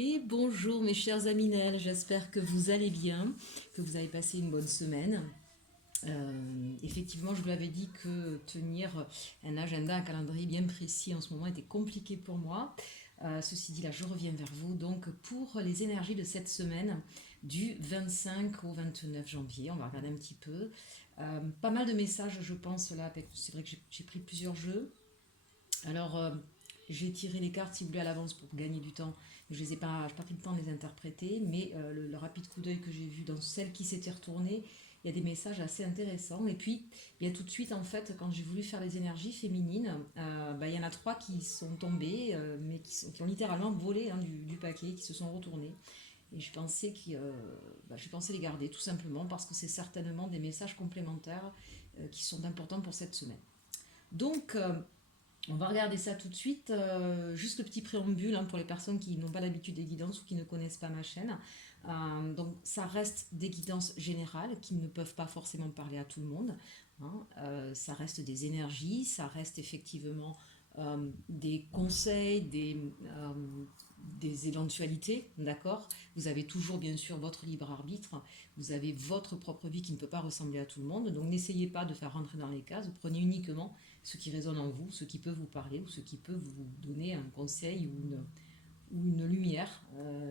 Et bonjour mes chers Aminel, j'espère que vous allez bien, que vous avez passé une bonne semaine. Effectivement, je vous l'avais dit que tenir un agenda, un calendrier bien précis en ce moment était compliqué pour moi. Ceci dit, là, je reviens vers vous donc pour les énergies de cette semaine du 25 au 29 janvier. On va regarder un petit peu. Pas mal de messages, je pense, là. C'est vrai que j'ai pris plusieurs jeux. Alors, j'ai tiré les cartes, si vous voulez, à l'avance pour gagner du temps. Je n'ai pas, j'ai pas pris le temps de les interpréter, mais le rapide coup d'œil que j'ai vu dans celle qui s'était retournée, il y a des messages assez intéressants. Et puis, il y a tout de suite, en fait, quand j'ai voulu faire les énergies féminines, il y en a trois qui sont tombées, mais qui ont littéralement volé du paquet, qui se sont retournés. Et je pensais les garder, tout simplement, parce que c'est certainement des messages complémentaires qui sont importants pour cette semaine. Donc, on va regarder ça tout de suite. Juste le petit préambule pour les personnes qui n'ont pas l'habitude des guidances ou qui ne connaissent pas ma chaîne. Donc ça reste des guidances générales qui ne peuvent pas forcément parler à tout le monde. Ça reste des énergies, ça reste effectivement des conseils, des éventualités, d'accord. Vous avez toujours bien sûr votre libre arbitre, vous avez votre propre vie qui ne peut pas ressembler à tout le monde, donc n'essayez pas de faire rentrer dans les cases, vous prenez uniquement ce qui résonne en vous, ce qui peut vous parler ou ce qui peut vous donner un conseil ou une lumière,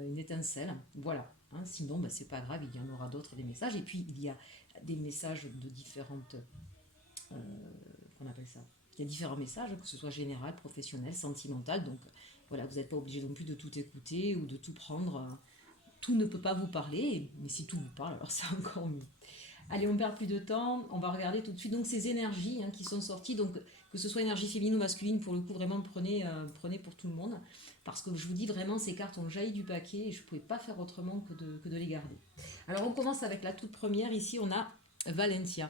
une étincelle. Voilà. Sinon, c'est pas grave, il y en aura d'autres des messages. Et puis, il y a des messages de différentes. Euh, qu'on appelle ça. Il y a différents messages, que ce soit général, professionnel, sentimental. Donc, voilà, vous n'êtes pas obligé non plus de tout écouter ou de tout prendre. Tout ne peut pas vous parler, mais si tout vous parle, alors c'est encore mieux. Allez, on perd plus de temps, on va regarder tout de suite donc ces énergies qui sont sorties, donc que ce soit énergie féminine ou masculine, pour le coup vraiment prenez pour tout le monde, parce que je vous dis vraiment ces cartes ont jailli du paquet et je ne pouvais pas faire autrement que de les garder. Alors on commence avec la toute première, ici on a Valentia.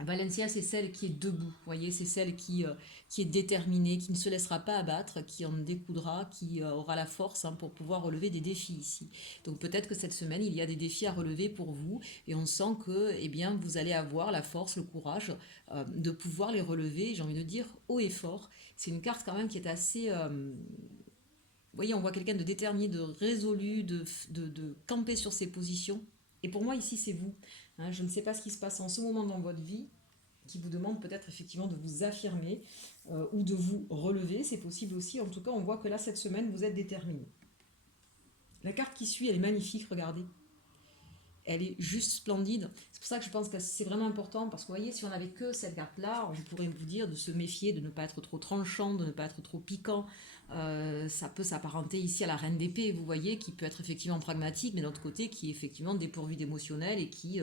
Valencia, c'est celle qui est debout, vous voyez, c'est celle qui est déterminée, qui ne se laissera pas abattre, qui en découdra, qui aura la force pour pouvoir relever des défis ici. Donc peut-être que cette semaine, il y a des défis à relever pour vous et on sent que eh bien, vous allez avoir la force, le courage de pouvoir les relever, j'ai envie de dire, haut et fort. C'est une carte quand même qui est assez... vous voyez, on voit quelqu'un de déterminé, de résolu, de camper sur ses positions. Et pour moi, ici, c'est vous. Je ne sais pas ce qui se passe en ce moment dans votre vie, qui vous demande peut-être effectivement de vous affirmer ou de vous relever, c'est possible aussi. En tout cas, on voit que là, cette semaine, vous êtes déterminé. La carte qui suit, elle est magnifique, regardez. Elle est juste splendide. C'est pour ça que je pense que c'est vraiment important, parce que vous voyez, si on n'avait que cette carte-là, je pourrais vous dire de se méfier, de ne pas être trop tranchant, de ne pas être trop piquant. Ça peut s'apparenter ici à la reine d'épée, vous voyez, qui peut être effectivement pragmatique, mais d'un autre côté, qui est effectivement dépourvue d'émotionnel et qui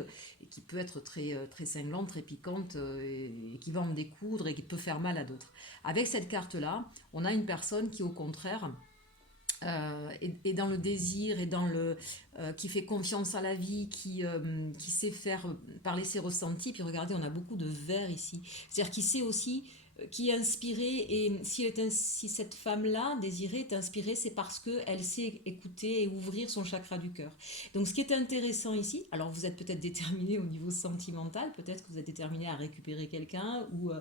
peut être très cinglante, très piquante, et qui va en découdre et qui peut faire mal à d'autres. Avec cette carte-là, on a une personne qui, au contraire, et dans le désir et dans le qui fait confiance à la vie, qui sait faire parler ses ressentis. Puis regardez, on a beaucoup de vert ici. C'est-à-dire qui sait aussi qui est inspirée et si cette femme-là désirée est inspirée, c'est parce qu'elle sait écouter et ouvrir son chakra du cœur. Donc ce qui est intéressant ici, alors vous êtes peut-être déterminé au niveau sentimental, peut-être que vous êtes déterminé à récupérer quelqu'un ou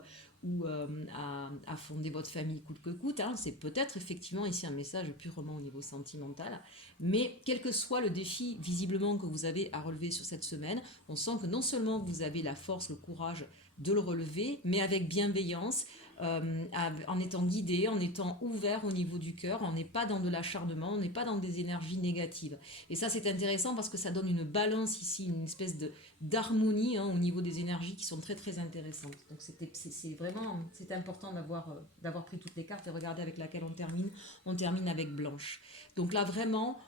à fonder votre famille coûte que coûte. C'est peut-être effectivement ici un message purement au niveau sentimental. Mais quel que soit le défi visiblement que vous avez à relever sur cette semaine, on sent que non seulement vous avez la force, le courage de le relever, mais avec bienveillance, en étant guidé, en étant ouvert au niveau du cœur. On n'est pas dans de l'acharnement, on n'est pas dans des énergies négatives. Et ça, c'est intéressant parce que ça donne une balance ici, une espèce d'harmonie au niveau des énergies qui sont très très intéressantes. Donc c'est vraiment c'est important d'avoir pris toutes les cartes et regarder avec laquelle on termine. On termine avec blanche. Donc là vraiment,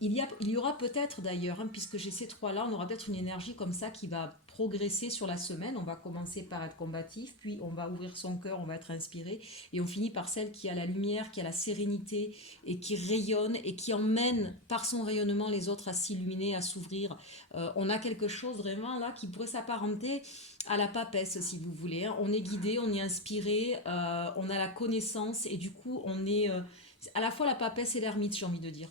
il y aura peut-être d'ailleurs, puisque j'ai ces trois-là, on aura peut-être une énergie comme ça qui va progresser sur la semaine. On va commencer par être combatif, puis on va ouvrir son cœur, on va être inspiré, et on finit par celle qui a la lumière, qui a la sérénité, et qui rayonne, et qui emmène par son rayonnement les autres à s'illuminer, à s'ouvrir. On a quelque chose vraiment là qui pourrait s'apparenter à la papesse, si vous voulez. On est guidé, on est inspiré, on a la connaissance, et du coup, on est à la fois la papesse et l'ermite, j'ai envie de dire.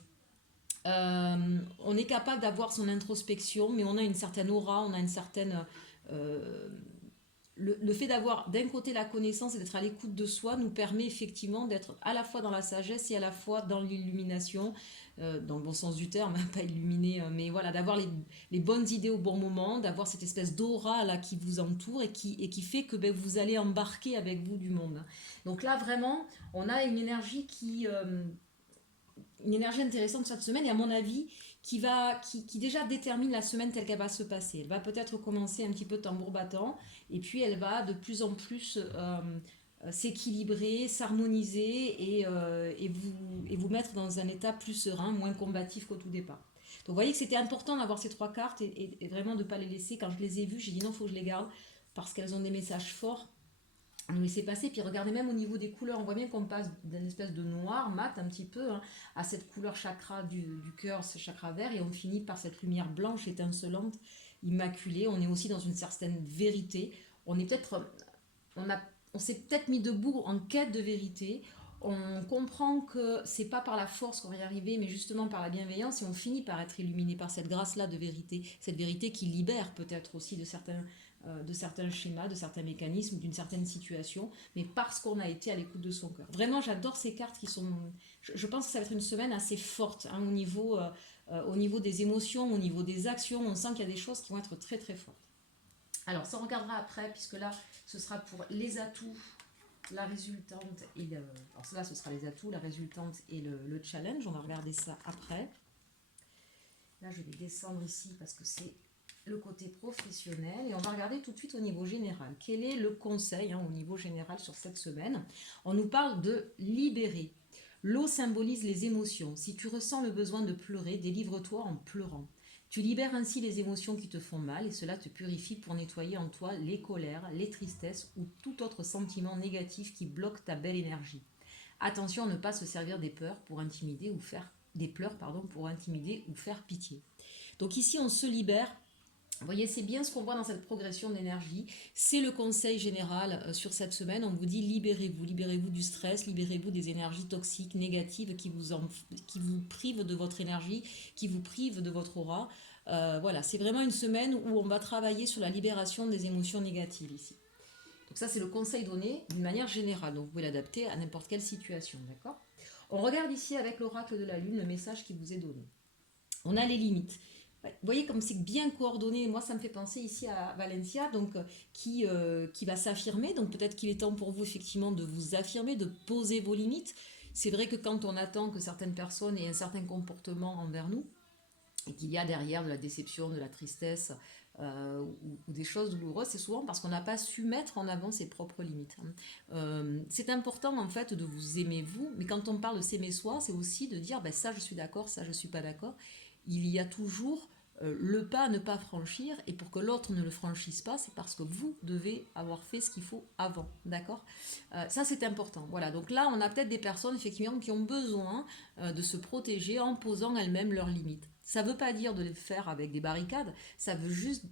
On est capable d'avoir son introspection, mais on a une certaine aura, on a une certaine... euh, le fait d'avoir d'un côté la connaissance et d'être à l'écoute de soi nous permet effectivement d'être à la fois dans la sagesse et à la fois dans l'illumination, dans le bon sens du terme, pas illuminé, mais voilà, d'avoir les bonnes idées au bon moment, d'avoir cette espèce d'aura là qui vous entoure et qui fait que ben, vous allez embarquer avec vous du monde. Donc là vraiment, on a une énergie intéressante cette semaine et à mon avis qui déjà détermine la semaine telle qu'elle va se passer. Elle va peut-être commencer un petit peu tambour battant et puis elle va de plus en plus s'équilibrer, s'harmoniser et vous mettre dans un état plus serein, moins combatif qu'au tout départ. Donc vous voyez que c'était important d'avoir ces trois cartes et vraiment de ne pas les laisser. Quand je les ai vues, j'ai dit non, il faut que je les garde parce qu'elles ont des messages forts à nous laisser passer. Puis regardez même au niveau des couleurs, on voit bien qu'on passe d'une espèce de noir mat un petit peu à cette couleur chakra du cœur, ce chakra vert, et on finit par cette lumière blanche étincelante, immaculée. On est aussi dans une certaine vérité. On est peut-être, on a, on s'est peut-être mis debout en quête de vérité. On comprend que c'est pas par la force qu'on va y arriver, mais justement par la bienveillance, et on finit par être illuminé par cette grâce-là de vérité, cette vérité qui libère peut-être aussi de certains schémas, de certains mécanismes, d'une certaine situation, mais parce qu'on a été à l'écoute de son cœur. Vraiment, j'adore ces cartes qui sont... Je pense que ça va être une semaine assez forte au niveau des émotions, au niveau des actions. On sent qu'il y a des choses qui vont être très très fortes. Alors, ça on regardera après, puisque là, ce sera pour les atouts, la résultante et le... Alors là, ce sera les atouts, la résultante et le challenge. On va regarder ça après. Là, je vais descendre ici parce que c'est le côté professionnel et on va regarder tout de suite au niveau général. Quel est le conseil au niveau général sur cette semaine? On nous parle de libérer. L'eau symbolise les émotions. Si tu ressens le besoin de pleurer, délivre-toi en pleurant. Tu libères ainsi les émotions qui te font mal et cela te purifie pour nettoyer en toi les colères, les tristesses ou tout autre sentiment négatif qui bloque ta belle énergie. Attention à ne pas se servir des peurs pour intimider ou faire des pleurs pour intimider ou faire pitié. Donc ici on se libère. Vous voyez, c'est bien ce qu'on voit dans cette progression d'énergie. C'est le conseil général sur cette semaine. On vous dit libérez-vous. Libérez-vous du stress, libérez-vous des énergies toxiques, négatives qui vous privent de votre énergie, qui vous privent de votre aura. Voilà, c'est vraiment une semaine où on va travailler sur la libération des émotions négatives ici. Donc ça, c'est le conseil donné d'une manière générale. Donc vous pouvez l'adapter à n'importe quelle situation, d'accord? On regarde ici avec l'oracle de la Lune le message qui vous est donné. On a les limites. Vous voyez comme c'est bien coordonné. Moi, ça me fait penser ici à Valencia, donc qui va s'affirmer. Donc peut-être qu'il est temps pour vous effectivement de vous affirmer, de poser vos limites. C'est vrai que quand on attend que certaines personnes aient un certain comportement envers nous, et qu'il y a derrière de la déception, de la tristesse ou des choses douloureuses, c'est souvent parce qu'on n'a pas su mettre en avant ses propres limites. C'est important en fait de vous aimer vous, mais quand on parle de s'aimer soi, c'est aussi de dire ben, ça je suis d'accord, ça je suis pas d'accord. Il y a toujours le pas à ne pas franchir, et pour que l'autre ne le franchisse pas, c'est parce que vous devez avoir fait ce qu'il faut avant, d'accord? Ça c'est important. Voilà, donc là on a peut-être des personnes effectivement qui ont besoin de se protéger en posant elles-mêmes leurs limites. Ça ne veut pas dire de les faire avec des barricades, ça veut juste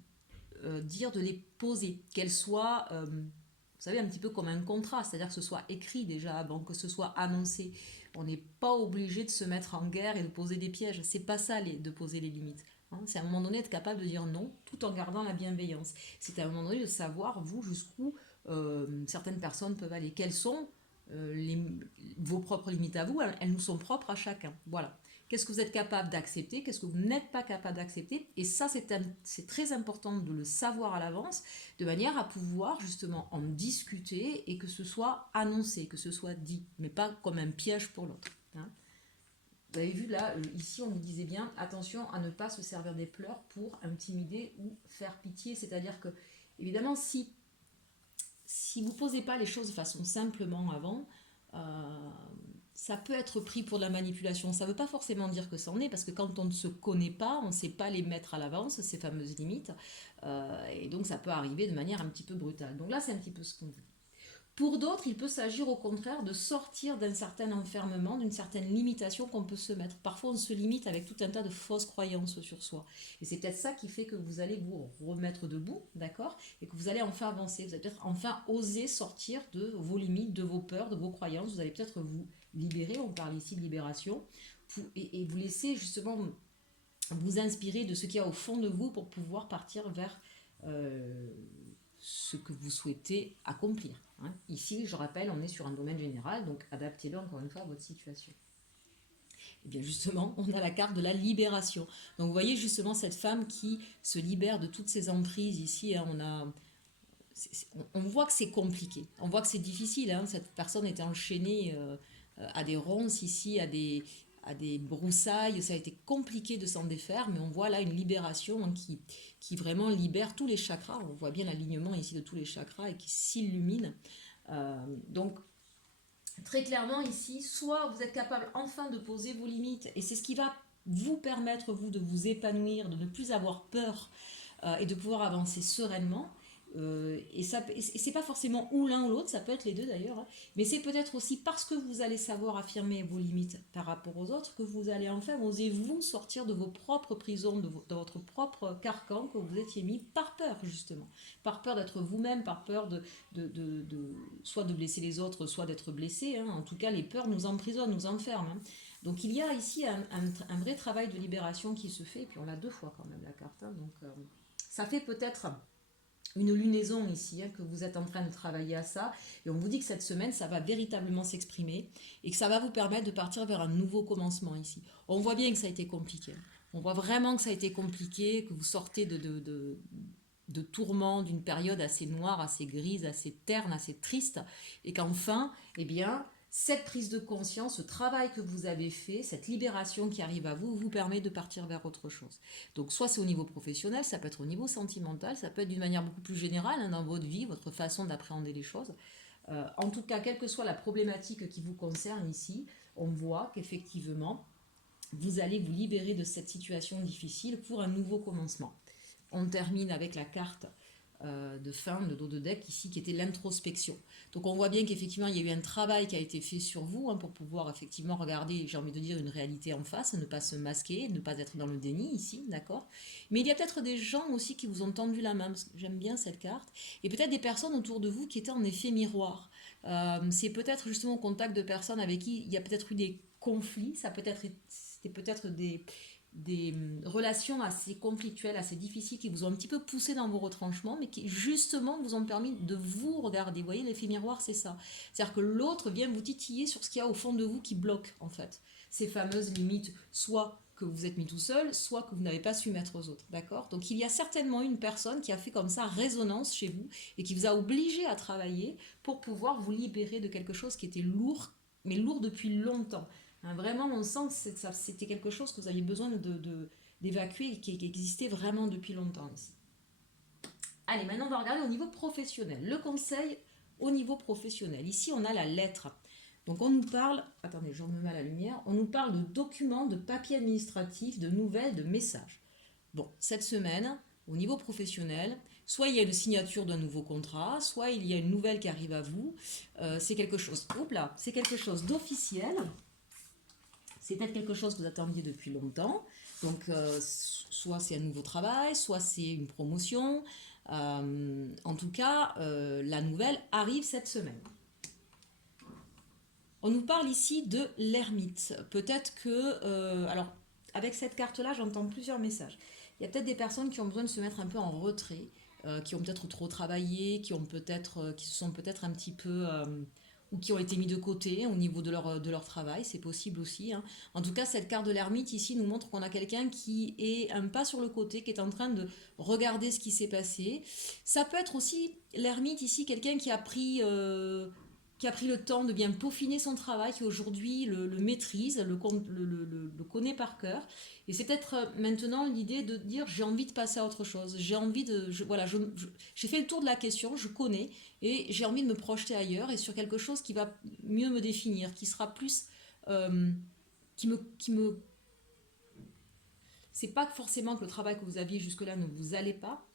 dire de les poser, qu'elles soient, vous savez, un petit peu comme un contrat, c'est-à-dire que ce soit écrit déjà avant, que ce soit annoncé. On n'est pas obligé de se mettre en guerre et de poser des pièges. C'est pas ça de poser les limites. C'est à un moment donné être capable de dire non tout en gardant la bienveillance. C'est à un moment donné de savoir, vous, jusqu'où certaines personnes peuvent aller. Quelles sont vos propres limites à vous? Elles nous sont propres à chacun. Voilà. Qu'est-ce que vous êtes capable d'accepter? Qu'est-ce que vous n'êtes pas capable d'accepter? Et ça, c'est très important de le savoir à l'avance, de manière à pouvoir justement en discuter et que ce soit annoncé, que ce soit dit, mais pas comme un piège pour l'autre. Vous avez vu là, ici on vous disait bien, attention à ne pas se servir des pleurs pour intimider ou faire pitié. C'est-à-dire que, évidemment, si vous ne posez pas les choses de façon simplement avant, ça peut être pris pour de la manipulation. Ça ne veut pas forcément dire que ça en est, parce que quand on ne se connaît pas, on ne sait pas les mettre à l'avance, ces fameuses limites, et donc ça peut arriver de manière un petit peu brutale. Donc là, c'est un petit peu ce qu'on dit. Pour d'autres, il peut s'agir au contraire de sortir d'un certain enfermement, d'une certaine limitation qu'on peut se mettre. Parfois, on se limite avec tout un tas de fausses croyances sur soi. Et c'est peut-être ça qui fait que vous allez vous remettre debout, d'accord? Et que vous allez enfin avancer. Vous allez peut-être enfin oser sortir de vos limites, de vos peurs, de vos croyances. Vous allez peut-être vous libérer, on parle ici de libération, et vous laisser justement vous inspirer de ce qu'il y a au fond de vous pour pouvoir partir vers ce que vous souhaitez accomplir. Hein. Ici, je rappelle, on est sur un domaine général, donc adaptez-le encore une fois à votre situation. Et bien justement, on a la carte de la libération. Donc vous voyez justement cette femme qui se libère de toutes ses emprises ici. Hein, on voit que c'est compliqué, on voit que c'est difficile. Hein, cette personne était enchaînée à des ronces ici, à des broussailles. Ça a été compliqué de s'en défaire, mais on voit là une libération hein, qui vraiment libère tous les chakras. On voit bien l'alignement ici de tous les chakras et qui s'illumine. Donc très clairement ici, soit vous êtes capable enfin de poser vos limites, et c'est ce qui va vous permettre, vous, de vous épanouir, de ne plus avoir peur et de pouvoir avancer sereinement. Et c'est pas forcément ou l'un ou l'autre, ça peut être les deux d'ailleurs, hein, mais c'est peut-être aussi parce que vous allez savoir affirmer vos limites par rapport aux autres que vous allez enfin oser vous sortir de vos propres prisons, de votre propre carcan que vous étiez mis par peur justement, par peur d'être vous-même, par peur soit de blesser les autres, soit d'être blessé. Hein. En tout cas, les peurs nous emprisonnent, nous enferment. Hein. Donc il y a ici un vrai travail de libération qui se fait, et puis on l'a 2 fois quand même la carte. Hein. Donc ça fait peut-être une lunaison ici, hein, que vous êtes en train de travailler à ça, et on vous dit que cette semaine, ça va véritablement s'exprimer, et que ça va vous permettre de partir vers un nouveau commencement ici. On voit bien que ça a été compliqué, on voit vraiment que ça a été compliqué, que vous sortez de tourments, d'une période assez noire, assez grise, assez terne, assez triste, et qu'enfin, eh bien, cette prise de conscience, ce travail que vous avez fait, cette libération qui arrive à vous, vous permet de partir vers autre chose. Donc soit c'est au niveau professionnel, ça peut être au niveau sentimental, ça peut être d'une manière beaucoup plus générale hein, dans votre vie, votre façon d'appréhender les choses. En tout cas, quelle que soit la problématique qui vous concerne ici, on voit qu'effectivement, vous allez vous libérer de cette situation difficile pour un nouveau commencement. On termine avec la carte de fin, le dos de deck ici, qui était l'introspection. Donc on voit bien qu'effectivement il y a eu un travail qui a été fait sur vous hein, pour pouvoir effectivement regarder, j'ai envie de dire, une réalité en face, ne pas se masquer, ne pas être dans le déni ici, d'accord. Mais il y a peut-être des gens aussi qui vous ont tendu la main, parce que j'aime bien cette carte, et peut-être des personnes autour de vous qui étaient en effet miroir. C'est peut-être justement au contact de personnes avec qui il y a peut-être eu des conflits, c'était peut-être des relations assez conflictuelles, assez difficiles, qui vous ont un petit peu poussé dans vos retranchements, mais qui justement vous ont permis de vous regarder. Vous voyez, l'effet miroir, c'est ça. C'est-à-dire que l'autre vient vous titiller sur ce qu'il y a au fond de vous qui bloque, en fait. Ces fameuses limites, soit que vous êtes mis tout seul, soit que vous n'avez pas su mettre aux autres, d'accord. Donc il y a certainement une personne qui a fait comme ça résonance chez vous, et qui vous a obligé à travailler pour pouvoir vous libérer de quelque chose qui était lourd, mais lourd depuis longtemps. Hein, vraiment, on sent que c'était quelque chose que vous aviez besoin d'évacuer et qui existait vraiment depuis longtemps ici. Allez, maintenant on va regarder au niveau professionnel. Le conseil au niveau professionnel. Ici, on a la lettre. Donc on nous parle, attendez, je remets à la lumière, on nous parle de documents, de papiers administratifs, de nouvelles, de messages. Bon, cette semaine, au niveau professionnel, soit il y a une signature d'un nouveau contrat, soit il y a une nouvelle qui arrive à vous. C'est quelque chose, c'est quelque chose d'officiel. C'est peut-être quelque chose que vous attendiez depuis longtemps. Donc, soit c'est un nouveau travail, soit c'est une promotion. En tout cas, la nouvelle arrive cette semaine. On nous parle ici de l'ermite. Peut-être que... alors, avec cette carte-là, j'entends plusieurs messages. Il y a peut-être des personnes qui ont besoin de se mettre un peu en retrait, qui ont peut-être trop travaillé, qui se sont peut-être un petit peu... ou qui ont été mis de côté au niveau de leur travail, c'est possible aussi. Hein. En tout cas, cette carte de l'ermite ici nous montre qu'on a quelqu'un qui est un pas sur le côté, qui est en train de regarder ce qui s'est passé. Ça peut être aussi l'ermite ici, quelqu'un qui a pris le temps de bien peaufiner son travail, qui aujourd'hui le maîtrise, le connaît par cœur. Et c'est peut-être maintenant l'idée de dire j'ai envie de passer à autre chose. J'ai envie j'ai fait le tour de la question, je connais, et j'ai envie de me projeter ailleurs et sur quelque chose qui va mieux me définir, qui sera plus... qui me... C'est pas forcément que le travail que vous aviez jusque-là ne vous allait pas,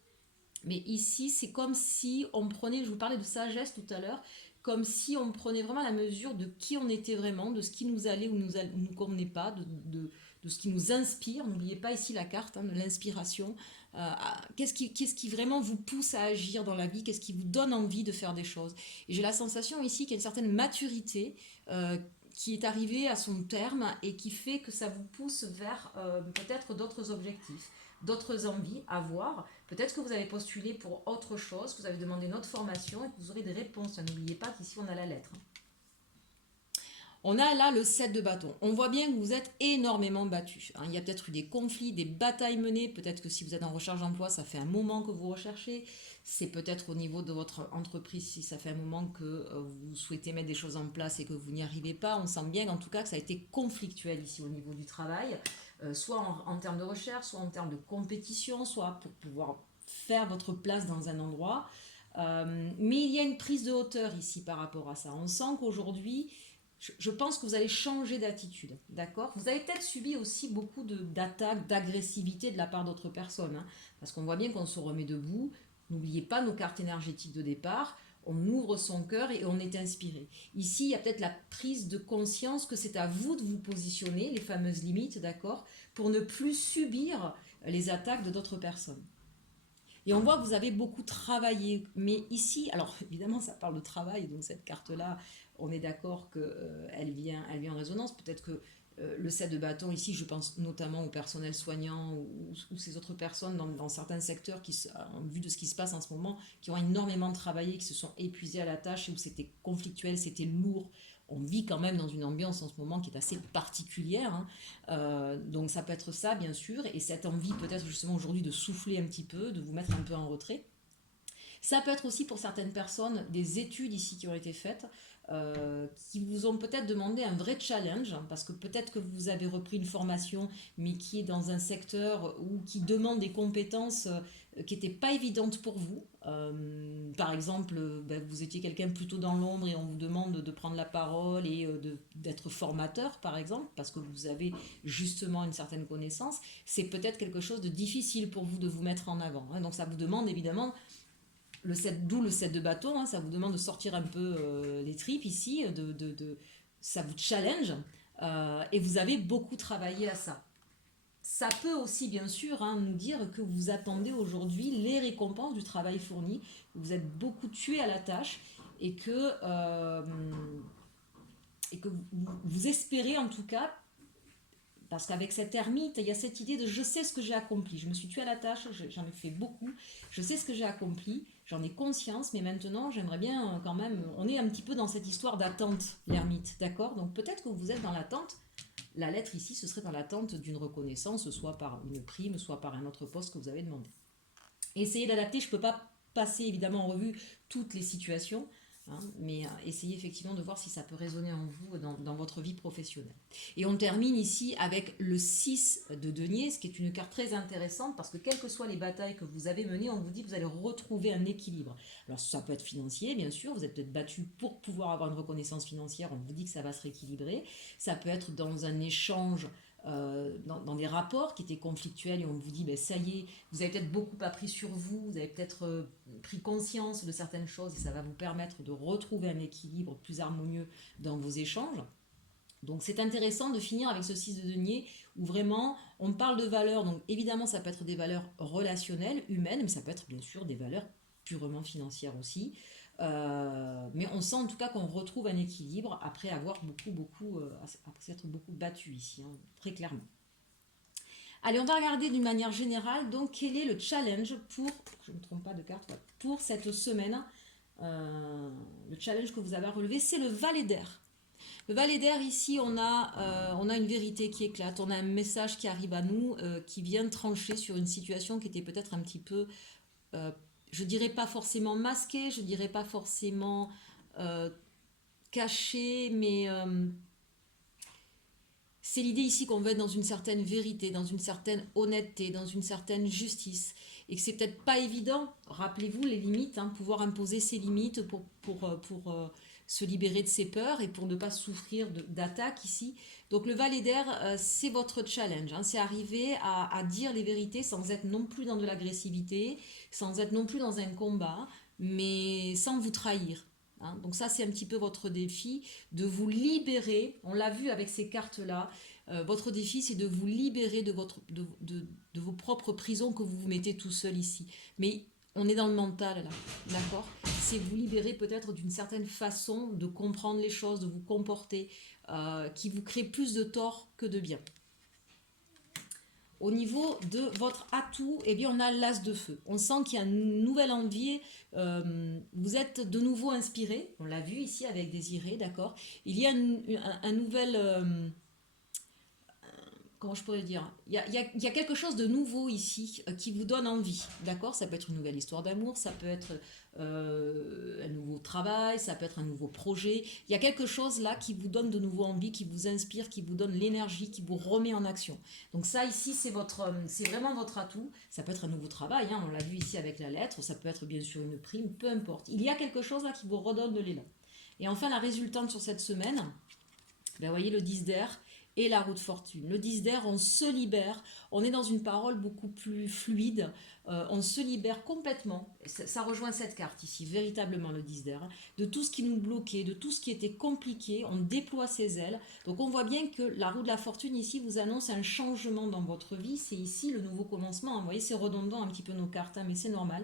mais ici, c'est comme si on prenait, je vous parlais de sagesse tout à l'heure, comme si on prenait vraiment la mesure de qui on était vraiment, de ce qui nous allait ou nous convenait pas, de ce qui nous inspire. N'oubliez pas ici la carte de l'inspiration. Qu'est-ce qui vraiment vous pousse à agir dans la vie? Qu'est-ce qui vous donne envie de faire des choses? Et j'ai la sensation ici qu'il y a une certaine maturité qui est arrivé à son terme et qui fait que ça vous pousse vers peut-être d'autres objectifs, d'autres envies à voir. Peut-être que vous avez postulé pour autre chose, que vous avez demandé une autre formation et que vous aurez des réponses. N'oubliez pas qu'ici on a la lettre. On a là le 7 de bâton. On voit bien que vous êtes énormément battu. Il y a peut-être eu des conflits, des batailles menées. Peut-être que si vous êtes en recherche d'emploi, ça fait un moment que vous recherchez. C'est peut-être au niveau de votre entreprise, si ça fait un moment que vous souhaitez mettre des choses en place et que vous n'y arrivez pas. On sent bien en tout cas que ça a été conflictuel ici au niveau du travail, soit en termes de recherche, soit en termes de compétition, soit pour pouvoir faire votre place dans un endroit. Mais il y a une prise de hauteur ici par rapport à ça. On sent qu'aujourd'hui, je pense que vous allez changer d'attitude, d'accord? Vous avez peut-être subi aussi beaucoup d'attaques, d'agressivité de la part d'autres personnes, hein, parce qu'on voit bien qu'on se remet debout. N'oubliez pas nos cartes énergétiques de départ. On ouvre son cœur et on est inspiré. Ici, il y a peut-être la prise de conscience que c'est à vous de vous positionner, les fameuses limites, d'accord, pour ne plus subir les attaques de d'autres personnes. Et on voit que vous avez beaucoup travaillé. Mais ici, alors évidemment, ça parle de travail, donc cette carte-là, on est d'accord qu'elle vient en résonance. Peut-être que le 7 de bâton, ici, je pense notamment au personnel soignant ou ces autres personnes dans certains secteurs qui, en vue de ce qui se passe en ce moment, qui ont énormément travaillé, qui se sont épuisés à la tâche, et où c'était conflictuel, c'était lourd. On vit quand même dans une ambiance en ce moment qui est assez particulière, hein. Donc ça peut être ça, bien sûr, et cette envie peut-être justement aujourd'hui de souffler un petit peu, de vous mettre un peu en retrait. Ça peut être aussi pour certaines personnes des études ici qui ont été faites, qui vous ont peut-être demandé un vrai challenge, hein, parce que peut-être que vous avez repris une formation, mais qui est dans un secteur ou qui demande des compétences qui n'étaient pas évidentes pour vous. Par exemple, vous étiez quelqu'un plutôt dans l'ombre et on vous demande de prendre la parole et d'être formateur, par exemple, parce que vous avez justement une certaine connaissance. C'est peut-être quelque chose de difficile pour vous de vous mettre en avant, hein. Donc ça vous demande évidemment d'où le 7 de bâton, hein, ça vous demande de sortir un peu les tripes ici, ça vous challenge et vous avez beaucoup travaillé à ça. Ça peut aussi bien sûr, hein, nous dire que vous attendez aujourd'hui les récompenses du travail fourni, vous êtes beaucoup tué à la tâche et que vous espérez en tout cas, parce qu'avec cette ermite, il y a cette idée de je sais ce que j'ai accompli, je me suis tué à la tâche, j'en ai fait beaucoup, je sais ce que j'ai accompli, j'en ai conscience, mais maintenant j'aimerais bien quand même, on est un petit peu dans cette histoire d'attente, l'ermite, d'accord? Donc peut-être que vous êtes dans l'attente, la lettre ici, ce serait dans l'attente d'une reconnaissance, soit par une prime, soit par un autre poste que vous avez demandé. Essayez d'adapter, je ne peux pas passer évidemment en revue toutes les situations, hein, mais essayez effectivement de voir si ça peut résonner en vous dans votre vie professionnelle. Et on termine ici avec le 6 de denier, ce qui est une carte très intéressante parce que quelles que soient les batailles que vous avez menées, on vous dit que vous allez retrouver un équilibre. Alors ça peut être financier, bien sûr, vous êtes peut-être battu pour pouvoir avoir une reconnaissance financière, on vous dit que ça va se rééquilibrer. Ça peut être dans un échange, dans des rapports qui étaient conflictuels et on vous dit ça y est, vous avez peut-être beaucoup appris sur vous, vous avez peut-être pris conscience de certaines choses et ça va vous permettre de retrouver un équilibre plus harmonieux dans vos échanges. Donc c'est intéressant de finir avec ce 6 de denier où vraiment on parle de valeurs, donc évidemment ça peut être des valeurs relationnelles, humaines, mais ça peut être bien sûr des valeurs purement financières aussi. Mais on sent en tout cas qu'on retrouve un équilibre après avoir après s'être beaucoup battu ici, hein, très clairement. Allez, on va regarder d'une manière générale, donc quel est le challenge pour, je ne me trompe pas de carte, pour cette semaine. Le challenge que vous avez à relever, c'est le valet d'air. Le valet d'air, ici, on a une vérité qui éclate, on a un message qui arrive à nous, qui vient trancher sur une situation qui était peut-être un petit peu, je dirais pas forcément masquée, je dirais pas forcément cachée, mais c'est l'idée ici qu'on veut être dans une certaine vérité, dans une certaine honnêteté, dans une certaine justice. Et que c'est peut-être pas évident, rappelez-vous les limites, hein, pouvoir imposer ses limites pour se libérer de ses peurs et pour ne pas souffrir d'attaques ici. Donc le valet d'air, c'est votre challenge, hein, c'est arriver à dire les vérités sans être non plus dans de l'agressivité, sans être non plus dans un combat, mais sans vous trahir. Hein. Donc ça, c'est un petit peu votre défi, de vous libérer, on l'a vu avec ces cartes-là, votre défi, c'est de vous libérer de vos propres prisons que vous vous mettez tout seul ici. Mais on est dans le mental là, d'accord? C'est vous libérer peut-être d'une certaine façon de comprendre les choses, de vous comporter, qui vous crée plus de tort que de bien. Au niveau de votre atout, eh bien, on a l'as de feu. On sent qu'il y a une nouvelle envie. Vous êtes de nouveau inspiré. On l'a vu ici avec Désiré, d'accord. Il y a un nouvel... comment je pourrais dire, il y a quelque chose de nouveau ici qui vous donne envie, d'accord? Ça peut être une nouvelle histoire d'amour, ça peut être un nouveau travail, ça peut être un nouveau projet. Il y a quelque chose là qui vous donne de nouveau envie, qui vous inspire, qui vous donne l'énergie, qui vous remet en action. Donc ça ici, c'est vraiment votre atout. Ça peut être un nouveau travail, hein, on l'a vu ici avec la lettre, ça peut être bien sûr une prime, peu importe. Il y a quelque chose là qui vous redonne de l'élan. Et enfin, la résultante sur cette semaine, ben, vous voyez le 10 d'air et la roue de fortune. Le 10 d'air, on se libère, on est dans une parole beaucoup plus fluide, on se libère complètement. Ça rejoint cette carte ici, véritablement le 10 d'air, hein, de tout ce qui nous bloquait, de tout ce qui était compliqué, on déploie ses ailes. Donc on voit bien que la roue de la fortune ici vous annonce un changement dans votre vie, c'est ici le nouveau commencement. Vous voyez, c'est redondant un petit peu nos cartes, hein, mais c'est normal.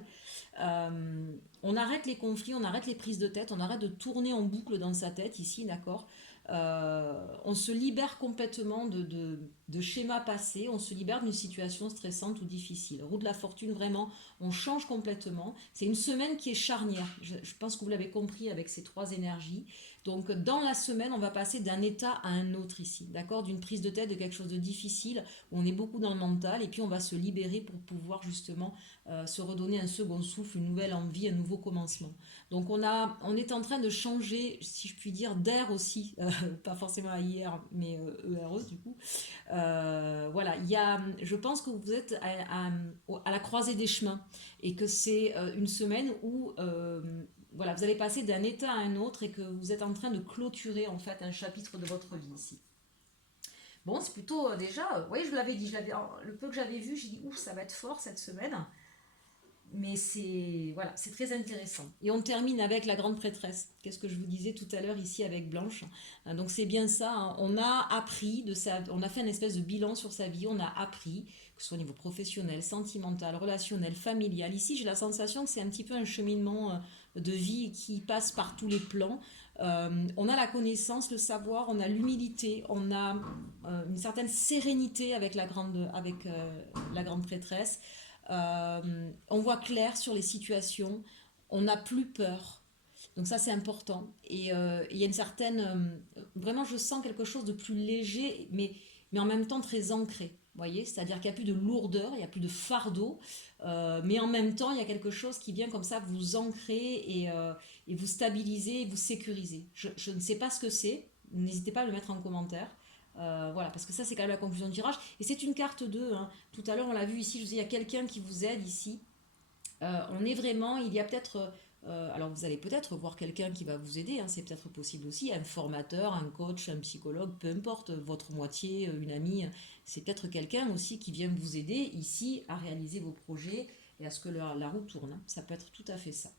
On arrête les conflits, on arrête les prises de tête, on arrête de tourner en boucle dans sa tête ici, d'accord? On se libère complètement de schémas passés, on se libère d'une situation stressante ou difficile. Roue de la fortune, vraiment, on change complètement. C'est une semaine qui est charnière. Je pense que vous l'avez compris avec ces trois énergies. Donc, dans la semaine, on va passer d'un état à un autre ici, d'accord? D'une prise de tête, de quelque chose de difficile, où on est beaucoup dans le mental, et puis on va se libérer pour pouvoir justement se redonner un second souffle, une nouvelle envie, un nouveau commencement. Donc on est en train de changer, si je puis dire, d'air aussi, pas forcément à IR, mais ERE du coup. Voilà, je pense que vous êtes à la croisée des chemins et que c'est une semaine où voilà, vous allez passer d'un état à un autre et que vous êtes en train de clôturer en fait un chapitre de votre vie ici. Bon, c'est plutôt déjà, oui, je vous l'avais dit, le peu que j'avais vu, j'ai dit, ouf, ça va être fort cette semaine. Mais c'est voilà, c'est très intéressant. Et on termine avec la grande prêtresse. Qu'est-ce que je vous disais tout à l'heure ici avec Blanche. Donc c'est bien ça. Hein. On a appris on a fait une espèce de bilan sur sa vie. On a appris que ce soit au niveau professionnel, sentimental, relationnel, familial. Ici, j'ai la sensation que c'est un petit peu un cheminement de vie qui passe par tous les plans. On a la connaissance, le savoir, on a l'humilité, on a une certaine sérénité avec la grande prêtresse. On voit clair sur les situations, on n'a plus peur. Donc ça c'est important. Et il y a une certaine... vraiment je sens quelque chose de plus léger, mais en même temps très ancré. Vous voyez, c'est-à-dire qu'il n'y a plus de lourdeur, il n'y a plus de fardeau, mais en même temps il y a quelque chose qui vient comme ça vous ancrer et vous stabiliser, et vous sécuriser. Je ne sais pas ce que c'est, n'hésitez pas à le mettre en commentaire. Voilà, parce que ça c'est quand même la conclusion du tirage. Et c'est une carte 2, hein. Tout à l'heure on l'a vu ici, je vous dis, il y a quelqu'un qui vous aide ici. On est vraiment, il y a peut-être... alors vous allez peut-être voir quelqu'un qui va vous aider, hein, c'est peut-être possible aussi, un formateur, un coach, un psychologue, peu importe, votre moitié, une amie, c'est peut-être quelqu'un aussi qui vient vous aider ici à réaliser vos projets et à ce que la roue tourne. Hein. Ça peut être tout à fait ça.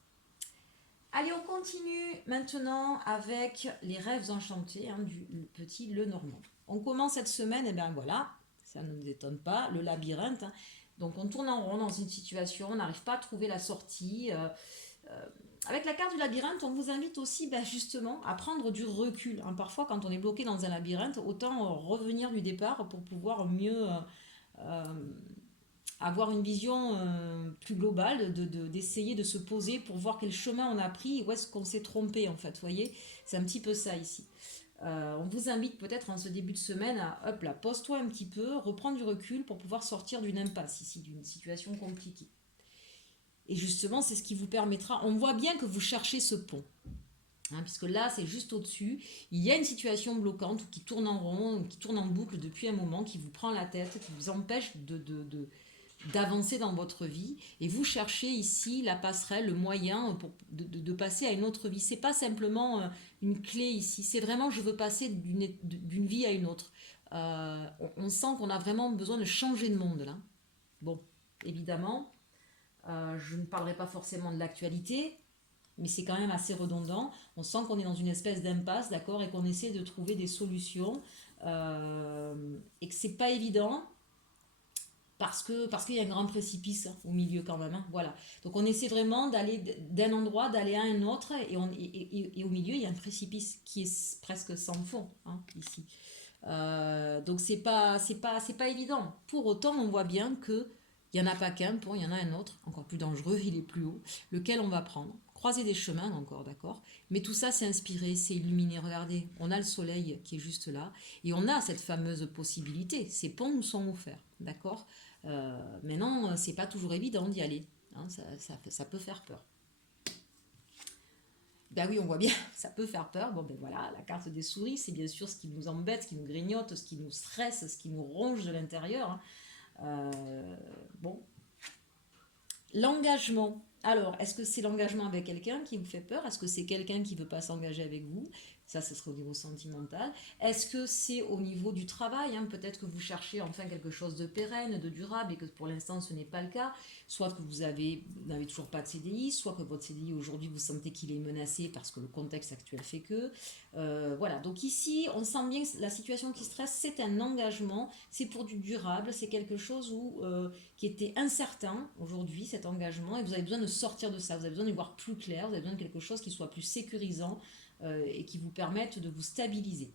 Allez, on continue maintenant avec les rêves enchantés hein, du petit Lenormand. On commence cette semaine, et bien voilà, ça ne nous étonne pas, le labyrinthe. Hein. Donc on tourne en rond dans une situation, on n'arrive pas à trouver la sortie. Avec la carte du labyrinthe, on vous invite aussi justement à prendre du recul. Hein. Parfois, quand on est bloqué dans un labyrinthe, autant revenir du départ pour pouvoir mieux avoir une vision plus globale, d'essayer de se poser pour voir quel chemin on a pris et où est-ce qu'on s'est trompé en fait. Vous voyez, c'est un petit peu ça ici. On vous invite peut-être en ce début de semaine à, hop là, pose-toi un petit peu, reprendre du recul pour pouvoir sortir d'une impasse ici, d'une situation compliquée. Et justement, c'est ce qui vous permettra, on voit bien que vous cherchez ce pont. Hein, puisque là, c'est juste au-dessus. Il y a une situation bloquante qui tourne en rond, qui tourne en boucle depuis un moment, qui vous prend la tête, qui vous empêche d'avancer dans votre vie. Et vous cherchez ici la passerelle, le moyen de passer à une autre vie. C'est pas simplement une clé ici. C'est vraiment, je veux passer d'une vie à une autre. On sent qu'on a vraiment besoin de changer de monde là. Bon, évidemment, je ne parlerai pas forcément de l'actualité, mais c'est quand même assez redondant. On sent qu'on est dans une espèce d'impasse, d'accord, et qu'on essaie de trouver des solutions, et que c'est pas évident, parce qu'il y a un grand précipice au milieu quand même, hein, voilà. Donc on essaie vraiment d'aller d'un endroit, d'aller à un autre, et au milieu il y a un précipice qui est presque sans fond, hein, ici. Donc c'est pas évident. Pour autant, on voit bien que il y en a pas qu'un, il y en a un autre, encore plus dangereux, il est plus haut, lequel on va prendre. Croiser des chemins encore, d'accord. Mais tout ça, c'est inspiré, c'est illuminé. Regardez, on a le soleil qui est juste là, et on a cette fameuse possibilité. Ces ponts nous sont offerts, d'accord. Maintenant, c'est pas toujours évident d'y aller, hein, ça peut faire peur. Ben oui, on voit bien, ça peut faire peur. Bon, ben voilà, la carte des souris, c'est bien sûr ce qui nous embête, ce qui nous grignote, ce qui nous stresse, ce qui nous ronge de l'intérieur, hein. Bon, l'engagement. Alors, est-ce que c'est l'engagement avec quelqu'un qui vous fait peur? Est-ce que c'est quelqu'un qui ne veut pas s'engager avec vous? Ça, ce serait au niveau sentimental. Est-ce que c'est au niveau du travail, hein? Peut-être que vous cherchez enfin quelque chose de pérenne, de durable, et que pour l'instant, ce n'est pas le cas. Soit que vous n'avez toujours pas de CDI, soit que votre CDI, aujourd'hui, vous sentez qu'il est menacé parce que le contexte actuel fait que. Voilà, donc ici, on sent bien que la situation qui stresse, c'est un engagement, c'est pour du durable, c'est quelque chose qui était incertain aujourd'hui, cet engagement, et vous avez besoin de sortir de ça, vous avez besoin d'y voir plus clair, vous avez besoin de quelque chose qui soit plus sécurisant, et qui vous permette de vous stabiliser.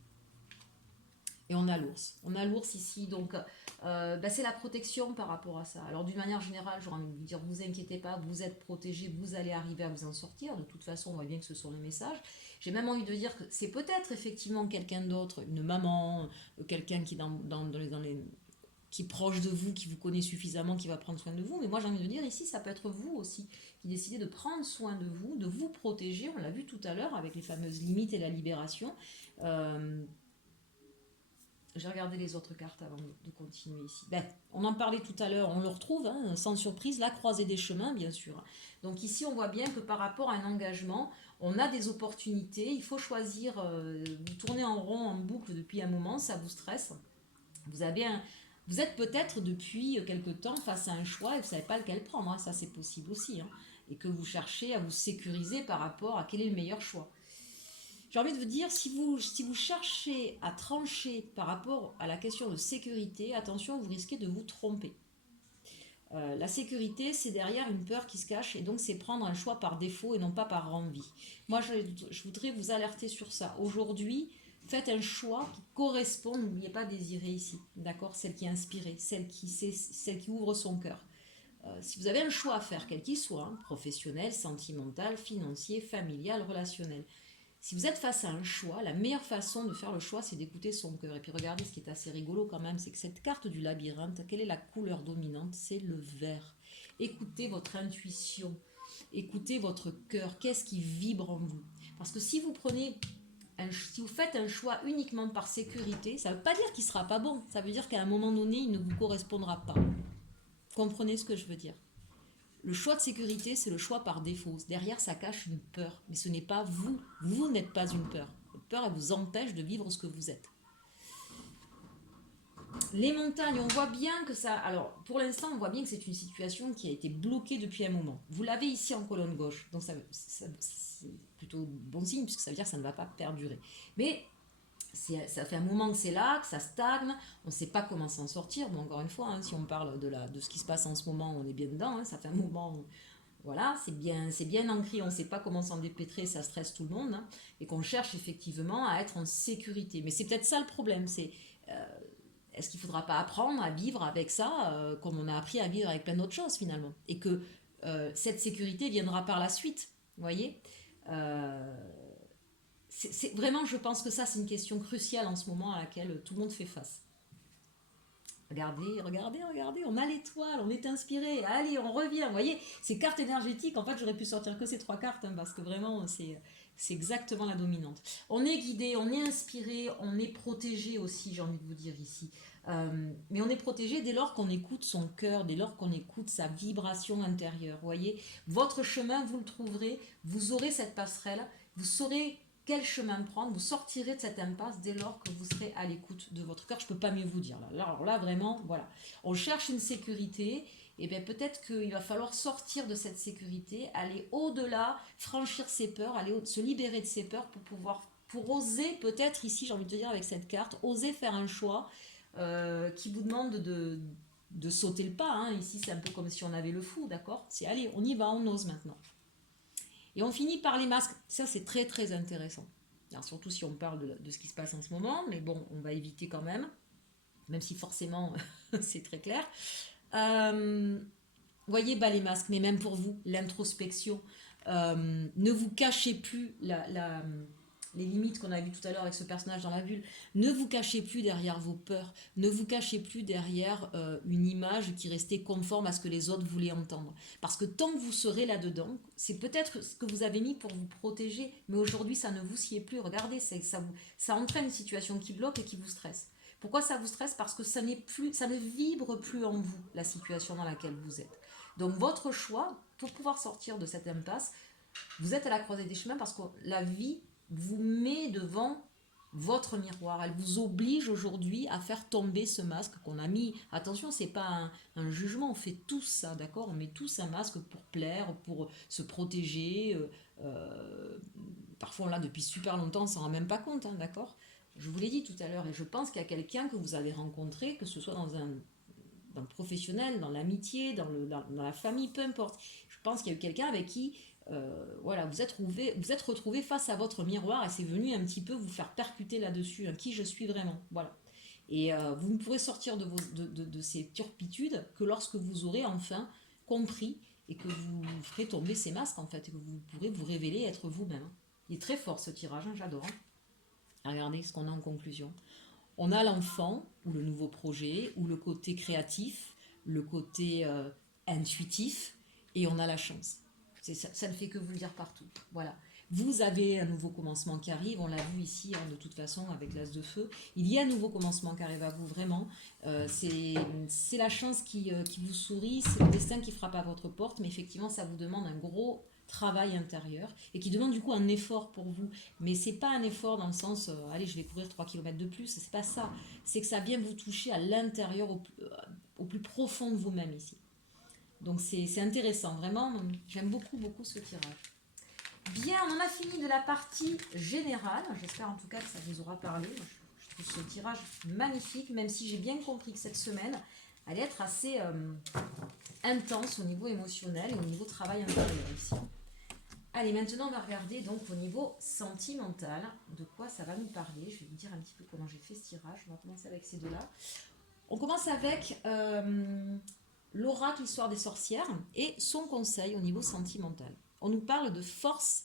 Et on a l'ours. On a l'ours ici, donc c'est la protection par rapport à ça. Alors d'une manière générale, j'aurais envie de vous dire, vous inquiétez pas, vous êtes protégés, vous allez arriver à vous en sortir. De toute façon, on voit bien que ce sont les messages. J'ai même envie de dire que c'est peut-être effectivement quelqu'un d'autre, une maman, quelqu'un qui qui est proche de vous, qui vous connaît suffisamment, qui va prendre soin de vous. Mais moi, j'ai envie de dire, ici, ça peut être vous aussi, qui décidez de prendre soin de vous protéger. On l'a vu tout à l'heure avec les fameuses limites et la libération. Euh, j'ai regardé les autres cartes avant de continuer ici. On en parlait tout à l'heure, on le retrouve, hein, sans surprise, la croisée des chemins, bien sûr. Donc ici, on voit bien que par rapport à un engagement, on a des opportunités. Il faut choisir, vous tournez en rond, en boucle depuis un moment, ça vous stresse. Vous avez vous êtes peut-être depuis quelque temps face à un choix et vous ne savez pas lequel prendre, hein, ça c'est possible aussi, hein, et que vous cherchez à vous sécuriser par rapport à quel est le meilleur choix. J'ai envie de vous dire, si vous cherchez à trancher par rapport à la question de sécurité, attention, vous risquez de vous tromper. La sécurité, c'est derrière une peur qui se cache, et donc c'est prendre un choix par défaut et non pas par envie. Moi, je voudrais vous alerter sur ça. Aujourd'hui, faites un choix qui correspond, n'oubliez pas désirer ici, d'accord? Celle qui est inspirée, celle qui ouvre son cœur. Si vous avez un choix à faire, quel qu'il soit, hein, professionnel, sentimental, financier, familial, relationnel, si vous êtes face à un choix, la meilleure façon de faire le choix, c'est d'écouter son cœur. Et puis regardez, ce qui est assez rigolo quand même, c'est que cette carte du labyrinthe, quelle est la couleur dominante? C'est le vert. Écoutez votre intuition, écoutez votre cœur, qu'est-ce qui vibre en vous? Parce que si vous faites un choix uniquement par sécurité, ça ne veut pas dire qu'il ne sera pas bon, ça veut dire qu'à un moment donné, il ne vous correspondra pas. Comprenez ce que je veux dire? Le choix de sécurité, c'est le choix par défaut. Derrière, ça cache une peur. Mais ce n'est pas vous. Vous n'êtes pas une peur. Votre peur, elle vous empêche de vivre ce que vous êtes. Les montagnes, on voit bien que ça... Alors, pour l'instant, on voit bien que c'est une situation qui a été bloquée depuis un moment. Vous l'avez ici en colonne gauche. Donc, c'est plutôt bon signe, puisque ça veut dire que ça ne va pas perdurer. Mais ça fait un moment que c'est là, que ça stagne, on ne sait pas comment s'en sortir. Bon, encore une fois, hein, si on parle de ce qui se passe en ce moment, on est bien dedans, hein, ça fait un moment, voilà, c'est bien ancré, on ne sait pas comment s'en dépêtrer, ça stresse tout le monde, hein, et qu'on cherche effectivement à être en sécurité. Mais c'est peut-être ça le problème, c'est est-ce qu'il ne faudra pas apprendre à vivre avec ça, comme on a appris à vivre avec plein d'autres choses finalement, et que cette sécurité viendra par la suite, vous voyez. Vraiment, je pense que ça, c'est une question cruciale en ce moment à laquelle tout le monde fait face. Regardez, regardez, regardez, on a l'étoile, on est inspiré, allez, on revient. Vous voyez, ces cartes énergétiques, en fait, j'aurais pu sortir que ces 3 cartes, hein, parce que vraiment, c'est exactement la dominante. On est guidé, on est inspiré, on est protégé aussi, j'ai envie de vous dire ici. Mais on est protégé dès lors qu'on écoute son cœur, dès lors qu'on écoute sa vibration intérieure. Vous voyez, votre chemin, vous le trouverez, vous aurez cette passerelle, vous saurez quel chemin prendre, vous sortirez de cette impasse dès lors que vous serez à l'écoute de votre cœur. Je ne peux pas mieux vous dire. Alors là, vraiment, voilà. On cherche une sécurité, et bien peut-être qu'il va falloir sortir de cette sécurité, aller au-delà, franchir ses peurs, se libérer de ses peurs pour oser, peut-être ici, j'ai envie de te dire avec cette carte, oser faire un choix qui vous demande de sauter le pas. Hein. Ici, c'est un peu comme si on avait le fou, d'accord? C'est allez, on y va, on ose maintenant. Et on finit par les masques. Ça, c'est très, très intéressant. Alors, surtout si on parle de ce qui se passe en ce moment, mais bon, on va éviter quand même si forcément, c'est très clair. Voyez, bah, les masques, mais même pour vous, l'introspection. Ne vous cachez plus les limites qu'on a vues tout à l'heure avec ce personnage dans la bulle. Ne vous cachez plus derrière vos peurs. Ne vous cachez plus derrière une image qui restait conforme à ce que les autres voulaient entendre. Parce que tant que vous serez là-dedans, c'est peut-être ce que vous avez mis pour vous protéger, mais aujourd'hui, ça ne vous sied plus. Regardez, ça entraîne une situation qui bloque et qui vous stresse. Pourquoi ça vous stresse? Parce que ça ne vibre plus en vous, la situation dans laquelle vous êtes. Donc votre choix, pour pouvoir sortir de cette impasse, vous êtes à la croisée des chemins parce que la vie vous met devant votre miroir. Elle vous oblige aujourd'hui à faire tomber ce masque qu'on a mis. Attention, c'est pas un jugement, on fait tous ça, d'accord? On met tous un masque pour plaire, pour se protéger. Parfois on l'a depuis super longtemps, on s'en rend même pas compte, hein, d'accord? Je vous l'ai dit tout à l'heure, et je pense qu'il y a quelqu'un que vous avez rencontré, que ce soit dans le professionnel, dans l'amitié, dans la famille, peu importe. Je pense qu'il y a eu quelqu'un avec qui voilà, vous êtes retrouvé face à votre miroir et c'est venu un petit peu vous faire percuter là-dessus, hein, qui je suis vraiment. Voilà. Et vous ne pourrez sortir de ces turpitudes que lorsque vous aurez enfin compris et que vous ferez tomber ces masques en fait, et que vous pourrez vous révéler être vous-même. Il est très fort ce tirage, hein, j'adore. Hein. Regardez ce qu'on a en conclusion. On a l'enfant, ou le nouveau projet, ou le côté créatif, le côté intuitif, et on a la chance. Ça ne fait que vous le dire partout. Voilà. Vous avez un nouveau commencement qui arrive, on l'a vu ici, hein, de toute façon, avec l'as de feu. Il y a un nouveau commencement qui arrive à vous, vraiment. C'est la chance qui vous sourit, c'est le destin qui frappe à votre porte, mais effectivement, ça vous demande un gros travail intérieur et qui demande du coup un effort pour vous. Mais c'est pas un effort dans le sens allez, je vais courir 3 km de plus, c'est pas ça. C'est que ça vient vous toucher à l'intérieur, au plus profond de vous-même ici. Donc c'est intéressant, vraiment, j'aime beaucoup, beaucoup ce tirage. Bien, on en a fini de la partie générale. J'espère en tout cas que ça vous aura parlé. Je trouve ce tirage magnifique, même si j'ai bien compris que cette semaine allait être assez intense au niveau émotionnel et au niveau travail intérieur ici. Allez, maintenant on va regarder donc au niveau sentimental, de quoi ça va nous parler. Je vais vous dire un petit peu comment j'ai fait ce tirage. On va commencer avec ces deux-là. On commence avec l'oracle, l'histoire des sorcières, et son conseil au niveau sentimental. On nous parle de force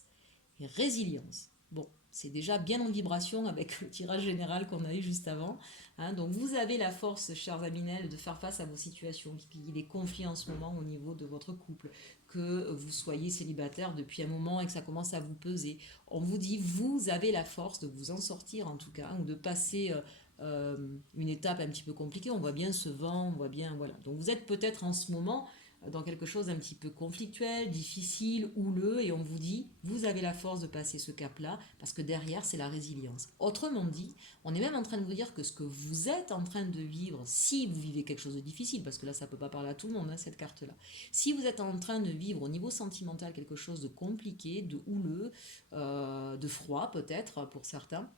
et résilience. Bon, c'est déjà bien en vibration avec le tirage général qu'on a eu juste avant. Hein, donc vous avez la force, chers Aminel, de faire face à vos situations, qu'il y ait des conflits en ce moment au niveau de votre couple, que vous soyez célibataire depuis un moment et que ça commence à vous peser. On vous dit, vous avez la force de vous en sortir en tout cas, ou de passer une étape un petit peu compliquée. On voit bien ce vent, on voit bien, voilà. Donc vous êtes peut-être en ce moment dans quelque chose d'un petit peu conflictuel, difficile, houleux, et on vous dit, vous avez la force de passer ce cap-là, parce que derrière, c'est la résilience. Autrement dit, on est même en train de vous dire que ce que vous êtes en train de vivre, si vous vivez quelque chose de difficile, parce que là, ça ne peut pas parler à tout le monde, hein, cette carte-là, si vous êtes en train de vivre au niveau sentimental quelque chose de compliqué, de houleux, de froid peut-être pour certains,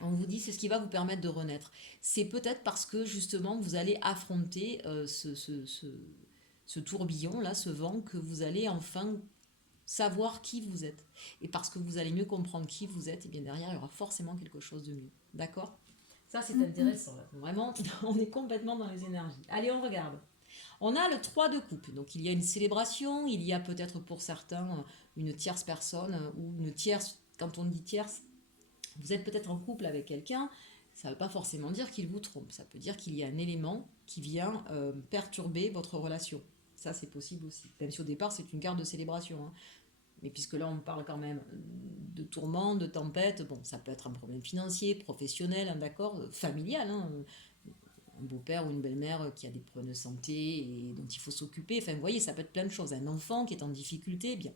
on vous dit c'est ce qui va vous permettre de renaître. C'est peut-être parce que justement vous allez affronter ce tourbillon là, ce vent, que vous allez enfin savoir qui vous êtes. Et parce que vous allez mieux comprendre qui vous êtes, et bien derrière il y aura forcément quelque chose de mieux. D'accord? Ça c'est intéressant. Là. Vraiment, on est complètement dans les énergies. Allez, on regarde. On a le 3 de coupe. Donc il y a une célébration, il y a peut-être pour certains une tierce personne ou une tierce. Quand on dit tierce, vous êtes peut-être en couple avec quelqu'un, ça ne veut pas forcément dire qu'il vous trompe. Ça peut dire qu'il y a un élément qui vient perturber votre relation. Ça, c'est possible aussi. Même si au départ, c'est une carte de célébration. Hein. Mais puisque là, on parle quand même de tourments, de tempêtes, bon, ça peut être un problème financier, professionnel, hein, d'accord, familial. Hein, un beau-père ou une belle-mère qui a des problèmes de santé et dont il faut s'occuper. Enfin, vous voyez, ça peut être plein de choses. Un enfant qui est en difficulté, bien.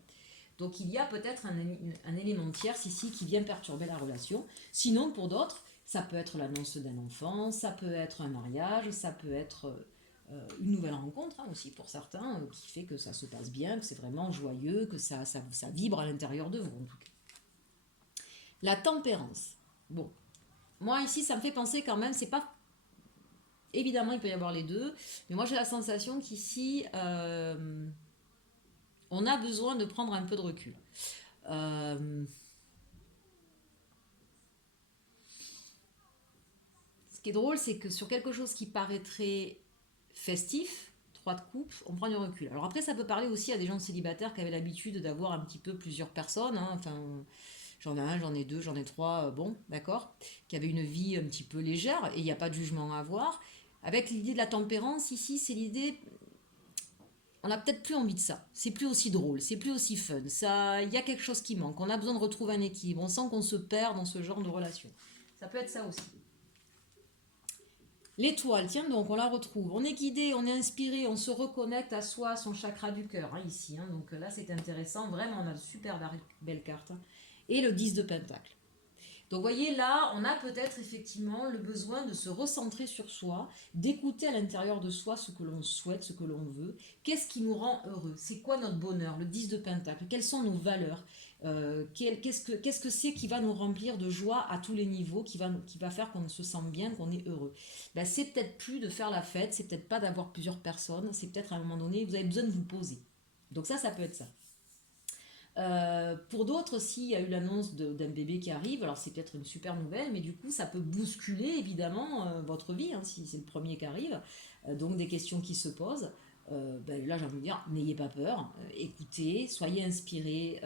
Donc il y a peut-être un élément tierce ici qui vient perturber la relation. Sinon, pour d'autres, ça peut être l'annonce d'un enfant, ça peut être un mariage, ça peut être une nouvelle rencontre hein, aussi pour certains, qui fait que ça se passe bien, que c'est vraiment joyeux, que ça vibre à l'intérieur de vous en tout cas. La tempérance. Bon, moi ici, ça me fait penser quand même, c'est pas évidemment, il peut y avoir les deux, mais moi j'ai la sensation qu'ici, on a besoin de prendre un peu de recul. Euh, Ce qui est drôle, c'est que sur quelque chose qui paraîtrait festif, trois de couple, on prend du recul. Alors après, ça peut parler aussi à des gens célibataires qui avaient l'habitude d'avoir un petit peu plusieurs personnes. Hein. Enfin, j'en ai un, j'en ai deux, j'en ai trois, bon, d'accord, qui avaient une vie un petit peu légère et il n'y a pas de jugement à avoir. Avec l'idée de la tempérance, ici, c'est l'idée, on n'a peut-être plus envie de ça. C'est plus aussi drôle, c'est plus aussi fun. Ça, il y a quelque chose qui manque. On a besoin de retrouver un équilibre. On sent qu'on se perd dans ce genre de relation. Ça peut être ça aussi. L'étoile, tiens donc, on la retrouve. On est guidé, on est inspiré, on se reconnecte à soi, à son chakra du cœur, hein, ici. Hein. Donc là, c'est intéressant. Vraiment, on a de super belles cartes. Hein. Et le 10 de Pentacle. Donc vous voyez, là, on a peut-être effectivement le besoin de se recentrer sur soi, d'écouter à l'intérieur de soi ce que l'on souhaite, ce que l'on veut. Qu'est-ce qui nous rend heureux? C'est quoi notre bonheur? Le 10 de Pentacle. Quelles sont nos valeurs? Qu'est-ce que c'est qui va nous remplir de joie à tous les niveaux, qui va faire qu'on se sent bien, qu'on est heureux? Ben, c'est peut-être plus de faire la fête, c'est peut-être pas d'avoir plusieurs personnes, c'est peut-être à un moment donné, vous avez besoin de vous poser. Donc ça peut être ça. Pour d'autres, s'il y a eu l'annonce d'un bébé qui arrive, alors c'est peut-être une super nouvelle, mais du coup, ça peut bousculer évidemment votre vie, hein, si c'est le premier qui arrive. Donc des questions qui se posent. Ben là, j'ai envie de dire, n'ayez pas peur, écoutez, soyez inspirés,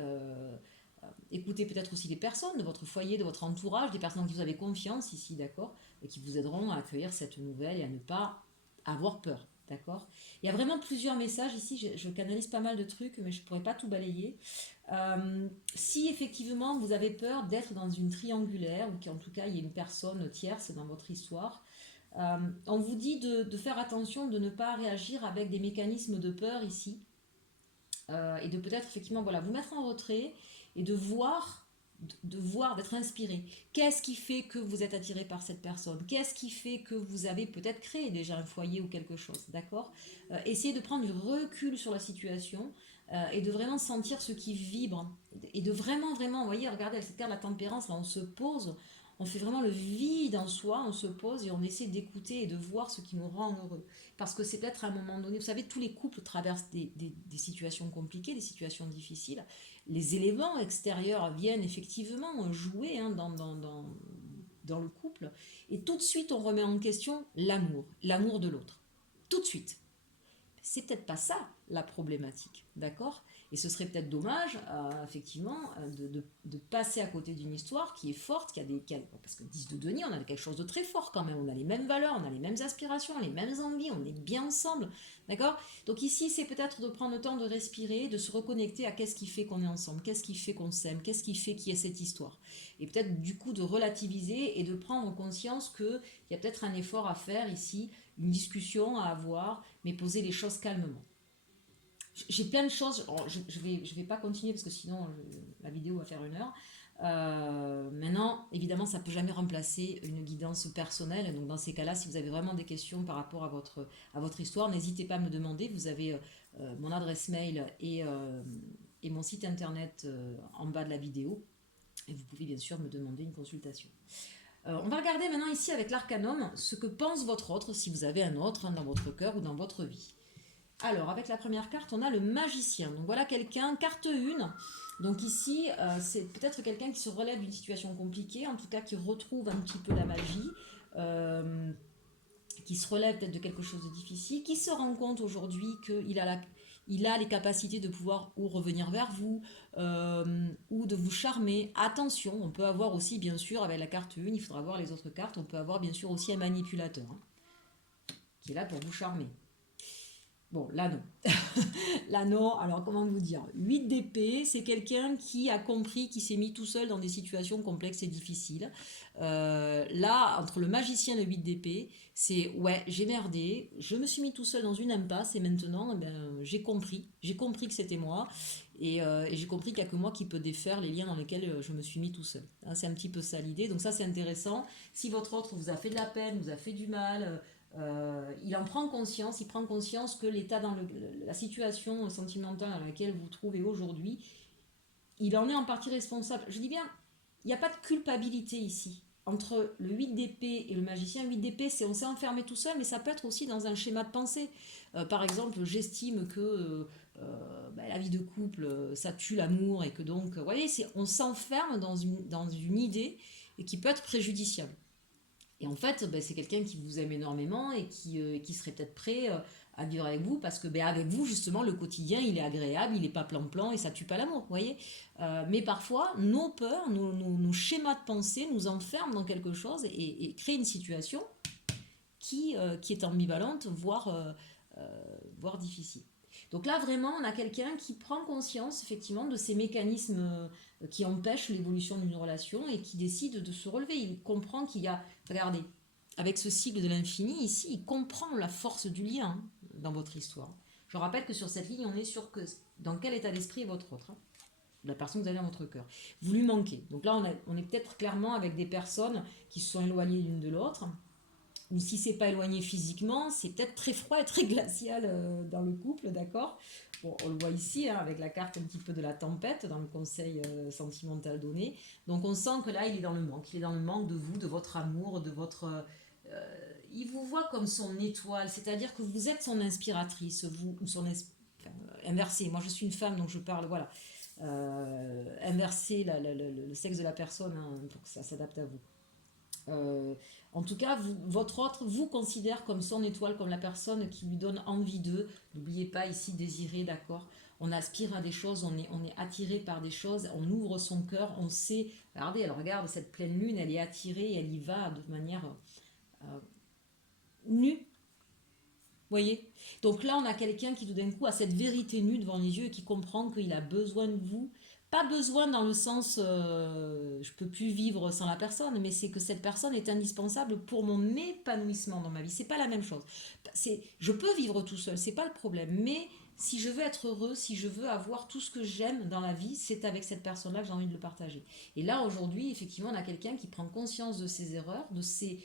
écoutez peut-être aussi les personnes de votre foyer, de votre entourage, des personnes en qui vous avez confiance ici, d'accord, et qui vous aideront à accueillir cette nouvelle et à ne pas avoir peur. D'accord. Il y a vraiment plusieurs messages ici. Je canalise pas mal de trucs, mais je ne pourrais pas tout balayer. Si effectivement vous avez peur d'être dans une triangulaire, ou qu'en tout cas il y ait une personne tierce dans votre histoire, on vous dit de faire attention de ne pas réagir avec des mécanismes de peur ici, et de peut-être effectivement voilà, vous mettre en retrait et de voir, d'être inspiré. Qu'est-ce qui fait que vous êtes attiré par cette personne? Qu'est-ce qui fait que vous avez peut-être créé déjà un foyer ou quelque chose? D'accord. Essayez de prendre du recul sur la situation, et de vraiment sentir ce qui vibre. Et de vraiment, vraiment, vous voyez, regardez, avec cette carte de la tempérance, là, on se pose, on fait vraiment le vide en soi, on se pose et on essaie d'écouter et de voir ce qui nous rend heureux. Parce que c'est peut-être à un moment donné, vous savez, tous les couples traversent des situations compliquées, des situations difficiles. Les éléments extérieurs viennent effectivement jouer, hein, dans le couple. Et tout de suite, on remet en question l'amour de l'autre. Tout de suite. C'est peut-être pas ça la problématique, d'accord? Et ce serait peut-être dommage, effectivement, de passer à côté d'une histoire qui est forte, parce que 10 de Denis, on a quelque chose de très fort quand même, on a les mêmes valeurs, on a les mêmes aspirations, les mêmes envies, on est bien ensemble, d'accord? Donc ici, c'est peut-être de prendre le temps de respirer, de se reconnecter à qu'est-ce qui fait qu'on est ensemble, qu'est-ce qui fait qu'on s'aime, qu'est-ce qui fait qu'il y a cette histoire. Et peut-être du coup de relativiser et de prendre conscience qu'il y a peut-être un effort à faire ici, une discussion à avoir, mais poser les choses calmement. J'ai plein de choses, je vais pas continuer parce que sinon la vidéo va faire 1 heure. Maintenant, évidemment, ça ne peut jamais remplacer une guidance personnelle. Donc dans ces cas-là, si vous avez vraiment des questions par rapport à votre histoire, n'hésitez pas à me demander. Vous avez mon adresse mail et mon site internet en bas de la vidéo. Et vous pouvez bien sûr me demander une consultation. On va regarder maintenant ici avec l'arcanum ce que pense votre autre, si vous avez un autre, hein, dans votre cœur ou dans votre vie. Alors, avec la première carte, on a le magicien. Donc voilà quelqu'un, carte 1. Donc ici, c'est peut-être quelqu'un qui se relève d'une situation compliquée, en tout cas qui retrouve un petit peu la magie, qui se relève peut-être de quelque chose de difficile, qui se rend compte aujourd'hui qu'il a les capacités de pouvoir ou revenir vers vous, ou de vous charmer. Attention, on peut avoir aussi, bien sûr, avec la carte 1, il faudra voir les autres cartes, on peut avoir bien sûr aussi un manipulateur, hein, qui est là pour vous charmer. Bon, là non. Là non, alors comment vous dire? 8 d'épée, c'est quelqu'un qui a compris, qui s'est mis tout seul dans des situations complexes et difficiles. Là, entre le magicien et le 8 d'épée, c'est ouais, j'ai merdé, je me suis mis tout seul dans une impasse et maintenant eh ben, j'ai compris que c'était moi et j'ai compris qu'il n'y a que moi qui peux défaire les liens dans lesquels je me suis mis tout seul. Hein, c'est un petit peu ça l'idée, donc ça c'est intéressant. Si votre autre vous a fait de la peine, vous a fait du mal, il en prend conscience, il prend conscience que l'état la situation sentimentale dans laquelle vous vous trouvez aujourd'hui, il en est en partie responsable. Je dis bien, il n'y a pas de culpabilité ici. entre le 8 d'épée et le magicien, 8 d'épée, c'est on s'est enfermé tout seul, mais ça peut être aussi dans un schéma de pensée. Par exemple, j'estime que la vie de couple, ça tue l'amour et que donc, vous voyez, on s'enferme dans une idée et qui peut être préjudiciable. Et en fait, c'est quelqu'un qui vous aime énormément et qui serait peut-être prêt à vivre avec vous parce que avec vous, justement, le quotidien, il est agréable, il n'est pas plan-plan et ça tue pas l'amour, vous voyez. Mais parfois, nos peurs, nos schémas de pensée nous enferment dans quelque chose et créent une situation qui est ambivalente, voire difficile. Donc là, vraiment, on a quelqu'un qui prend conscience, effectivement, de ces mécanismes qui empêchent l'évolution d'une relation et qui décide de se relever. Il comprend qu'il y a, regardez, avec ce cycle de l'infini, ici, il comprend la force du lien dans votre histoire. Je rappelle que sur cette ligne, on est sur dans quel état d'esprit est votre autre, la personne que vous avez dans votre cœur. Vous lui manquez. Donc là, on est peut-être clairement avec des personnes qui se sont éloignées l'une de l'autre, ou si c'est pas éloigné physiquement, c'est peut-être très froid et très glacial dans le couple, d'accord. Bon, on le voit ici, avec la carte un petit peu de la tempête dans le conseil sentimental donné. Donc on sent que là, il est dans le manque. Il est dans le manque de vous, de votre amour, de votre... il vous voit comme son étoile, c'est-à-dire que vous êtes son inspiratrice, vous, ou inversé. Moi, je suis une femme, donc je parle, voilà. Inverser le sexe de la personne pour que ça s'adapte à vous. En tout cas, votre autre vous considère comme son étoile, comme la personne qui lui donne envie d'eux. N'oubliez pas ici désirer, d'accord. On aspire à des choses, on est attiré par des choses, on ouvre son cœur, on sait. Regardez, elle regarde cette pleine lune, elle est attirée, elle y va de manière nue. Vous voyez. Donc là, on a quelqu'un qui tout d'un coup a cette vérité nue devant les yeux et qui comprend qu'il a besoin de vous. Pas besoin dans le sens je peux plus vivre sans la personne, mais c'est que cette personne est indispensable pour mon épanouissement dans ma vie. C'est pas la même chose. Je peux vivre tout seul, c'est pas le problème. Mais si je veux être heureux, si je veux avoir tout ce que j'aime dans la vie, c'est avec cette personne-là que j'ai envie de le partager. Et là, aujourd'hui, effectivement, on a quelqu'un qui prend conscience de ses erreurs, de ses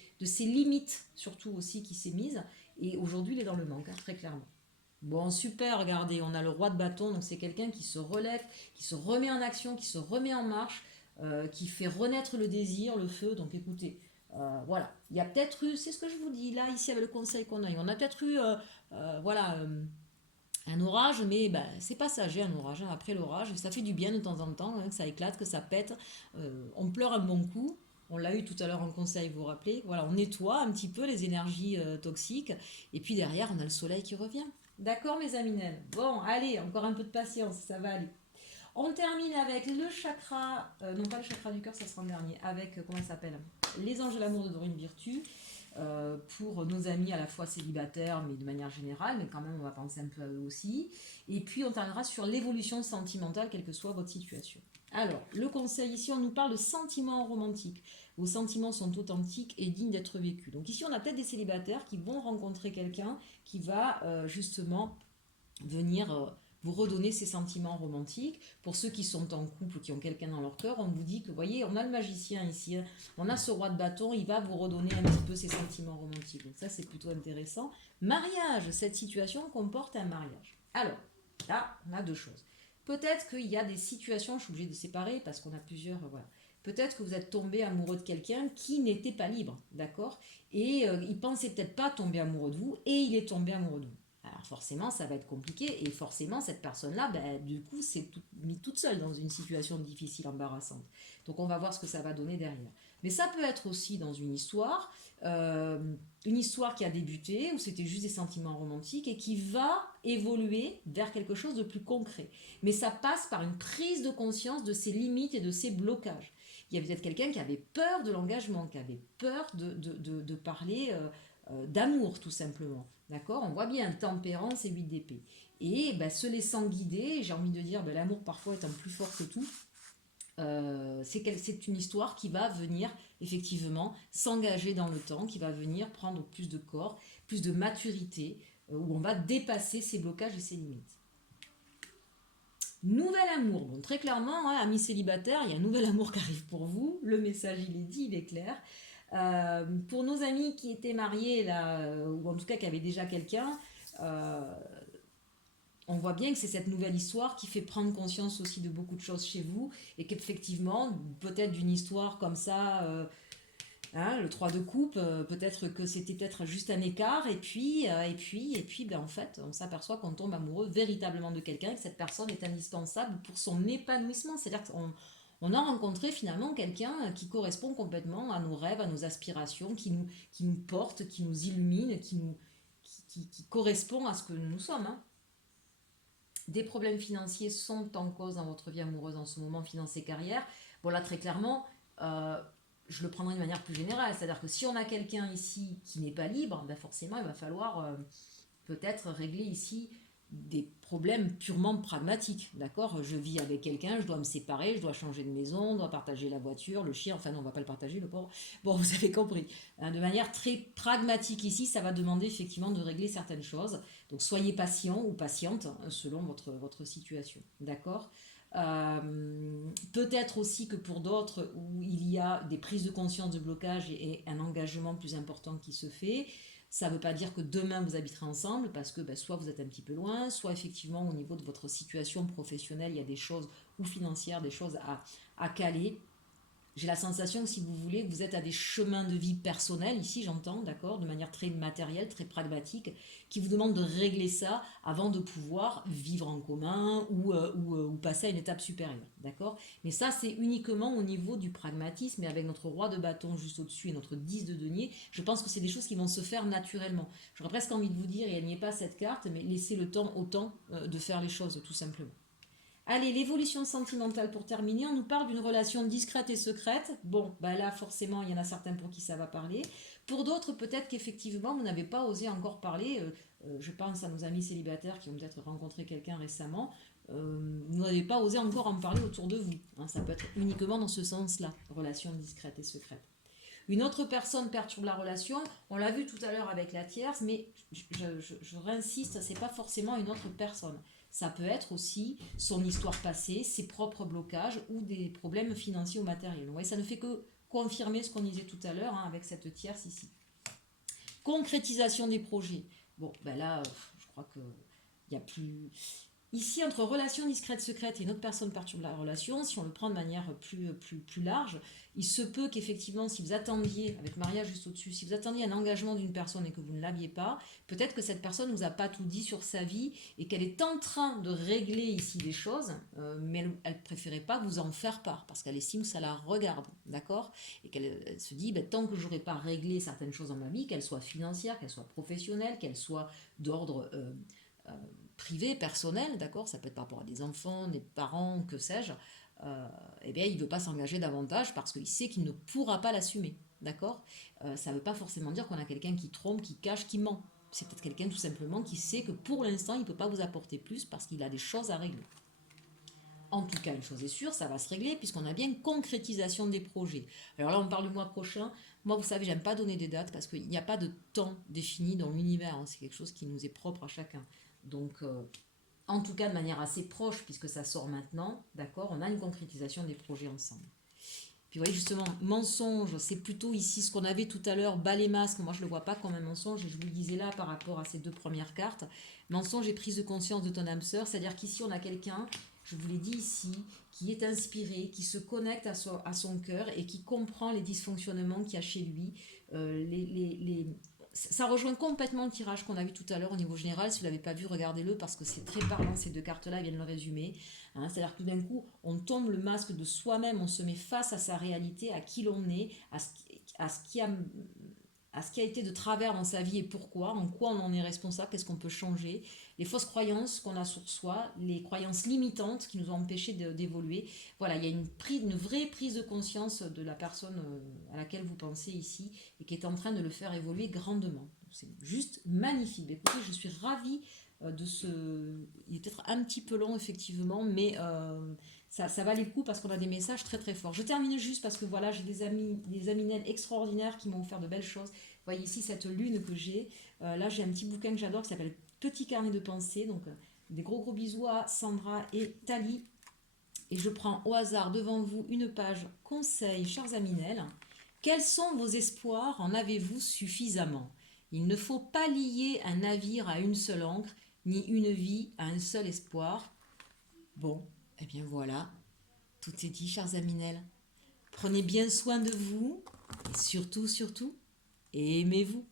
limites, surtout aussi, qui s'est mise. Et aujourd'hui, il est dans le manque, très clairement. Bon, super, regardez, on a le roi de bâton, donc c'est quelqu'un qui se relève, qui se remet en action, qui se remet en marche, qui fait renaître le désir, le feu. Donc écoutez, voilà, il y a peut-être eu, c'est ce que je vous dis, là, ici, avec le conseil qu'on a eu, on a peut-être eu, un orage, mais c'est passager un orage. Après l'orage, ça fait du bien de temps en temps, que ça éclate, que ça pète. On pleure un bon coup. On l'a eu tout à l'heure en conseil, vous vous rappelez. Voilà, on nettoie un petit peu les énergies toxiques. Et puis derrière, on a le soleil qui revient. D'accord, mes aminelles. Bon, allez, encore un peu de patience, ça va aller. On termine avec le chakra, non pas le chakra du cœur, ça sera en dernier, avec, comment ça s'appelle, les anges de l'amour de Dorine Virtue. Pour nos amis à la fois célibataires, mais de manière générale, mais quand même on va penser un peu à eux aussi. Et puis on terminera sur l'évolution sentimentale, quelle que soit votre situation. Alors, le conseil ici, on nous parle de sentiments romantiques. Vos sentiments sont authentiques et dignes d'être vécus. Donc ici, on a peut-être des célibataires qui vont rencontrer quelqu'un qui va justement venir vous redonner ces sentiments romantiques. Pour ceux qui sont en couple, qui ont quelqu'un dans leur cœur, on vous dit que, vous voyez, on a le magicien ici, on a ce roi de bâton, il va vous redonner un petit peu ces sentiments romantiques. Donc ça, c'est plutôt intéressant. Mariage, cette situation comporte un mariage. Alors, là, on a deux choses. Peut-être qu'il y a des situations, je suis obligée de séparer parce qu'on a plusieurs, voilà. Peut-être que vous êtes tombé amoureux de quelqu'un qui n'était pas libre, d'accord. Et il pensait peut-être pas tomber amoureux de vous, et il est tombé amoureux de vous. Alors forcément, ça va être compliqué et forcément, cette personne-là, du coup, s'est mise toute seule dans une situation difficile, embarrassante. Donc on va voir ce que ça va donner derrière. Mais ça peut être aussi dans une histoire qui a débuté, où c'était juste des sentiments romantiques et qui va évoluer vers quelque chose de plus concret. Mais ça passe par une prise de conscience de ses limites et de ses blocages. Il y a peut-être quelqu'un qui avait peur de l'engagement, qui avait peur de parler d'amour, tout simplement. D'accord. On voit bien tempérance et 8 d'épée. Et se laissant guider, j'ai envie de dire, l'amour parfois étant plus fort que tout, c'est une histoire qui va venir effectivement s'engager dans le temps, qui va venir prendre plus de corps, plus de maturité, où on va dépasser ses blocages et ses limites. Nouvel amour. Bon, très clairement, amis célibataires, il y a un nouvel amour qui arrive pour vous. Le message, il est dit, il est clair. Pour nos amis qui étaient mariés, là, ou en tout cas qui avaient déjà quelqu'un, on voit bien que c'est cette nouvelle histoire qui fait prendre conscience aussi de beaucoup de choses chez vous et qu'effectivement, peut-être d'une histoire comme ça, Hein, le 3 de coupe, peut-être que c'était peut-être juste un écart, et puis ben, en fait, on s'aperçoit qu'on tombe amoureux véritablement de quelqu'un, que cette personne est indispensable pour son épanouissement. C'est-à-dire qu'on on a rencontré finalement quelqu'un qui correspond complètement à nos rêves, à nos aspirations, qui nous porte, qui nous illumine, qui correspond à ce que nous sommes. Hein. Des problèmes financiers sont en cause dans votre vie amoureuse en ce moment, finance et carrière. Bon, là, très clairement, je le prendrai de manière plus générale. C'est-à-dire que si on a quelqu'un ici qui n'est pas libre, ben forcément, il va falloir peut-être régler ici des problèmes purement pragmatiques. D'accord. Je vis avec quelqu'un, je dois me séparer, je dois changer de maison, je dois partager la voiture, le chien. Enfin, non, on va pas le partager, le pauvre. Bon, vous avez compris. Hein, de manière très pragmatique ici, ça va demander effectivement de régler certaines choses. Donc soyez patient ou patiente hein, selon votre situation. D'accord. Peut-être aussi que pour d'autres où il y a des prises de conscience de blocage et un engagement plus important qui se fait, ça ne veut pas dire que demain vous habiterez ensemble parce que ben, soit vous êtes un petit peu loin, soit effectivement au niveau de votre situation professionnelle, il y a des choses ou financières, des choses à caler. J'ai la sensation que si vous voulez, vous êtes à des chemins de vie personnels, ici j'entends, d'accord, de manière très matérielle, très pragmatique, qui vous demandent de régler ça avant de pouvoir vivre en commun ou passer à une étape supérieure, d'accord. Mais ça, c'est uniquement au niveau du pragmatisme et avec notre roi de bâton juste au-dessus et notre 10 de denier, je pense que c'est des choses qui vont se faire naturellement. J'aurais presque envie de vous dire, et elle n'y est pas cette carte, mais laissez le temps au temps de faire les choses, tout simplement. Allez, l'évolution sentimentale pour terminer, on nous parle d'une relation discrète et secrète. Bon, bah là forcément, il y en a certains pour qui ça va parler. Pour d'autres, peut-être qu'effectivement, vous n'avez pas osé encore parler. Je pense à nos amis célibataires qui ont peut-être rencontré quelqu'un récemment. Vous n'avez pas osé encore en parler autour de vous. Hein, ça peut être uniquement dans ce sens-là, relation discrète et secrète. Une autre personne perturbe la relation. On l'a vu tout à l'heure avec la tierce, mais je réinsiste, c'est pas forcément une autre personne. Ça peut être aussi son histoire passée, ses propres blocages ou des problèmes financiers ou matériels. Vous voyez, ça ne fait que confirmer ce qu'on disait tout à l'heure hein, avec cette tierce ici. Concrétisation des projets. Bon, ben là, je crois que il y a plus. Ici, entre relation discrète, secrète et une autre personne perturbe la relation, si on le prend de manière plus large, il se peut qu'effectivement, si vous attendiez, avec Maria juste au-dessus, si vous attendiez un engagement d'une personne et que vous ne l'aviez pas, peut-être que cette personne ne vous a pas tout dit sur sa vie et qu'elle est en train de régler ici des choses, mais elle ne préférait pas vous en faire part parce qu'elle estime que ça la regarde, d'accord. Et qu'elle se dit, ben, tant que je n'aurai pas réglé certaines choses dans ma vie, qu'elles soient financières, qu'elles soient professionnelles, qu'elles soient d'ordre euh, privé, personnel, d'accord, ça peut être par rapport à des enfants, des parents, que sais-je, eh bien, il ne veut pas s'engager davantage parce qu'il sait qu'il ne pourra pas l'assumer, d'accord. Ça ne veut pas forcément dire qu'on a quelqu'un qui trompe, qui cache, qui ment. C'est peut-être quelqu'un tout simplement qui sait que pour l'instant, il ne peut pas vous apporter plus parce qu'il a des choses à régler. En tout cas, une chose est sûre, ça va se régler puisqu'on a bien une concrétisation des projets. Alors là, on parle du mois prochain. Moi, vous savez, j'aime pas donner des dates parce qu'il n'y a pas de temps défini dans l'univers. Hein. C'est quelque chose qui nous est propre à chacun. Donc, en tout cas, de manière assez proche, puisque ça sort maintenant, d'accord, on a une concrétisation des projets ensemble. Puis vous voyez justement, mensonge, c'est plutôt ici ce qu'on avait tout à l'heure, bas les masques, moi je ne le vois pas comme un mensonge, et je vous le disais là par rapport à ces deux premières cartes. Mensonge et prise de conscience de ton âme sœur, c'est-à-dire qu'ici on a quelqu'un, je vous l'ai dit ici, qui est inspiré, qui se connecte à son cœur et qui comprend les dysfonctionnements qu'il y a chez lui, ça rejoint complètement le tirage qu'on a vu tout à l'heure au niveau général. Si vous ne l'avez pas vu, regardez-le parce que c'est très parlant, ces deux cartes-là viennent le résumer. Hein, c'est-à-dire que tout d'un coup, on tombe le masque de soi-même, on se met face à sa réalité, à qui l'on est, à ce qui a été de travers dans sa vie et pourquoi, en quoi on en est responsable, qu'est-ce qu'on peut changer, les fausses croyances qu'on a sur soi, les croyances limitantes qui nous ont empêchés d'évoluer. Voilà, il y a une vraie prise de conscience de la personne à laquelle vous pensez ici et qui est en train de le faire évoluer grandement. C'est juste magnifique. Écoutez, je suis ravie de ce... Il est peut-être un petit peu long, effectivement, mais ça valait le coup parce qu'on a des messages très très forts. Je termine juste parce que voilà, j'ai des aminelles extraordinaires qui m'ont offert de belles choses. Vous voyez ici cette lune que j'ai. Là, j'ai un petit bouquin que j'adore qui s'appelle Petit carnet de pensée. Donc, des gros bisous à Sandra et Tali. Et je prends au hasard devant vous une page conseil, chers aminelles. Quels sont vos espoirs? En avez-vous suffisamment? Il ne faut pas lier un navire à une seule ancre, ni une vie à un seul espoir. Bon, eh bien voilà, tout est dit, chers aminelles. Prenez bien soin de vous Et surtout, surtout, aimez-vous.